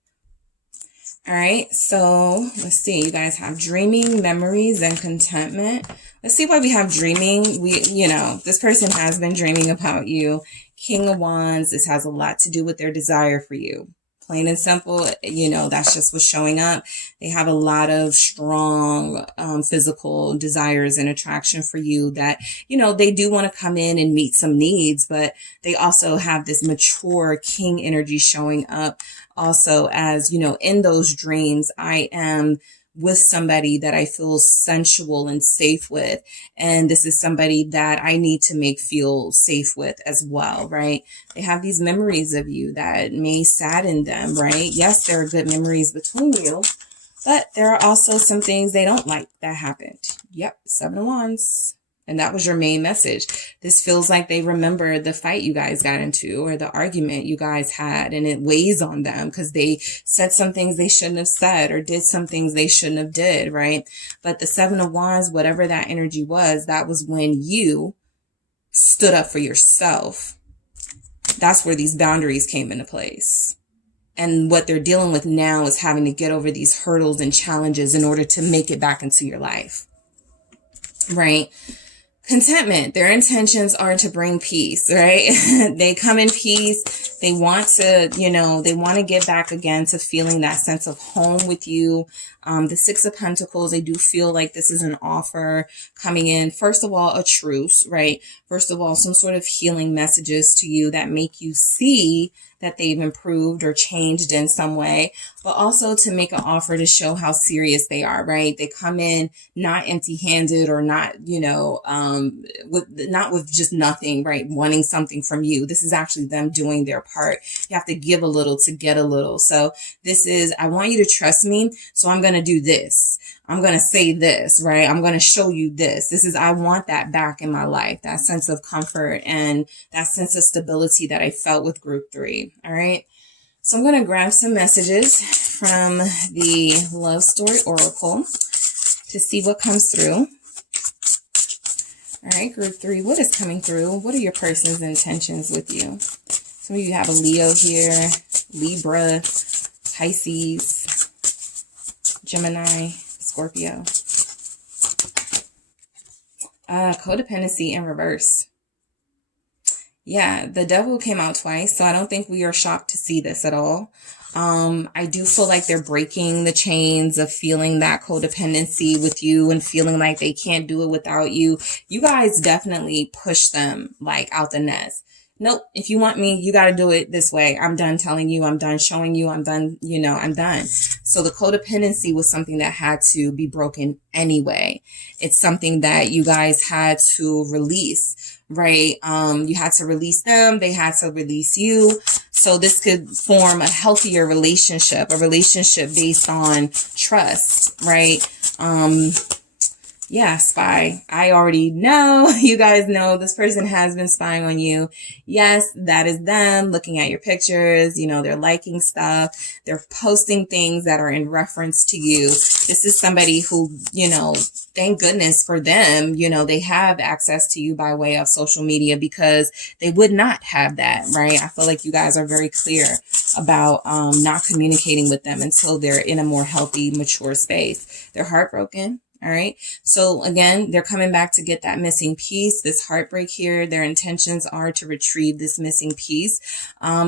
All right, so let's see. You guys have dreaming, memories, and contentment. Let's see why we have dreaming. You know, this person has been dreaming about you. King of Wands. This has a lot to do with their desire for you. Plain and simple, you know, that's just what's showing up. They have a lot of strong physical desires and attraction for you that, you know, they do want to come in and meet some needs, but they also have this mature king energy showing up also as, you know, in those dreams, I am with somebody that I feel sensual and safe with. And this is somebody that I need to make feel safe with as well, right? They have these memories of you that may sadden them, right? Yes, there are good memories between you, but there are also some things they don't like that happened. Yep, 7 of Wands. And that was your main message. This feels like they remember the fight you guys got into or the argument you guys had, and it weighs on them because they said some things they shouldn't have said or did some things they shouldn't have did, right? But the 7 of Wands, whatever that energy was, that was when you stood up for yourself. That's where these boundaries came into place. And what they're dealing with now is having to get over these hurdles and challenges in order to make it back into your life, right? Contentment, their intentions are to bring peace, right? They come in peace. They want to, you know, they want to get back again to feeling that sense of home with you. The 6 of Pentacles, they do feel like this is an offer coming in. First of all, a truce, right? First of all, some sort of healing messages to you that make you see that they've improved or changed in some way, but also to make an offer to show how serious they are, right? They come in not empty-handed or not, you know, not with just nothing, right? Wanting something from you. This is actually them doing their part. You have to give a little to get a little. So this is, I want you to trust me. So I'm going to do this. I'm going to say this, right? I'm going to show you this. This is, I want that back in my life, that sense of comfort and that sense of stability that I felt with group 3. All right. So I'm going to grab some messages from the Love Story Oracle to see what comes through. All right, group 3, what is coming through? What are your person's intentions with you? Some of you have a Leo here, Libra, Pisces, Gemini, Scorpio. Codependency in reverse. Yeah, the devil came out twice, so I don't think we are shocked to see this at all. I do feel like they're breaking the chains of feeling that codependency with you and feeling like they can't do it without you. You guys definitely push them like out the nest. Nope. If you want me, you got to do it this way. I'm done telling you. I'm done showing you. I'm done. You know, I'm done. So the codependency was something that had to be broken anyway. It's something that you guys had to release, right? You had to release them. They had to release you. So this could form a healthier relationship, a relationship based on trust, right? Yeah, spy. I already know. You guys know this person has been spying on you. Yes, that is them looking at your pictures. You know, they're liking stuff. They're posting things that are in reference to you. This is somebody who, you know, thank goodness for them. You know, they have access to you by way of social media because they would not have that, right? I feel like you guys are very clear about not communicating with them until they're in a more healthy, mature space. They're heartbroken. All right. So again, they're coming back to get that missing piece, this heartbreak here. Their intentions are to retrieve this missing piece.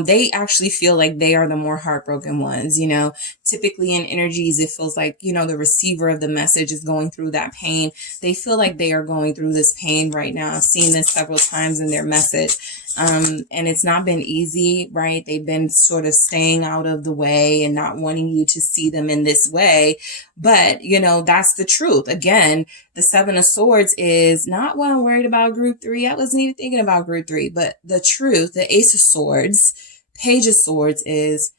They actually feel like they are the more heartbroken ones. You know, typically in energies, it feels like, you know, the receiver of the message is going through that pain. They feel like they are going through this pain right now. I've seen this several times in their message. And it's not been easy, right? They've been sort of staying out of the way and not wanting you to see them in this way. But, you know, that's the truth. Again, the Seven of Swords is not, well, I'm worried about group 3. I wasn't even thinking about group 3. But the truth, the Ace of Swords, Page of Swords is,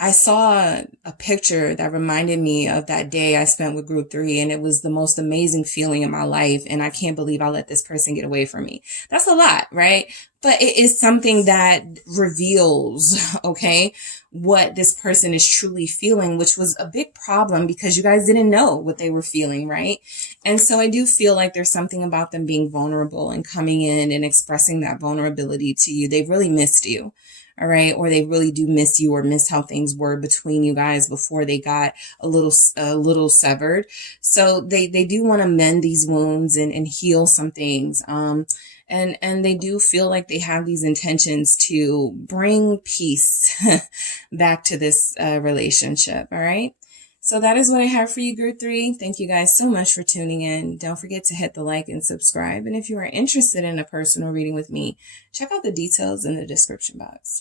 I saw a picture that reminded me of that day I spent with group 3, and it was the most amazing feeling in my life. And I can't believe I let this person get away from me. That's a lot, right? But it is something that reveals, okay, what this person is truly feeling, which was a big problem because you guys didn't know what they were feeling, right? And so I do feel like there's something about them being vulnerable and coming in and expressing that vulnerability to you. They've really missed you. All right. Or they really do miss you or miss how things were between you guys before they got a little severed. So they do want to mend these wounds and heal some things. And they do feel like they have these intentions to bring peace back to this relationship. All right. So that is what I have for you, group 3. Thank you guys so much for tuning in. Don't forget to hit the like and subscribe. And if you are interested in a personal reading with me, check out the details in the description box.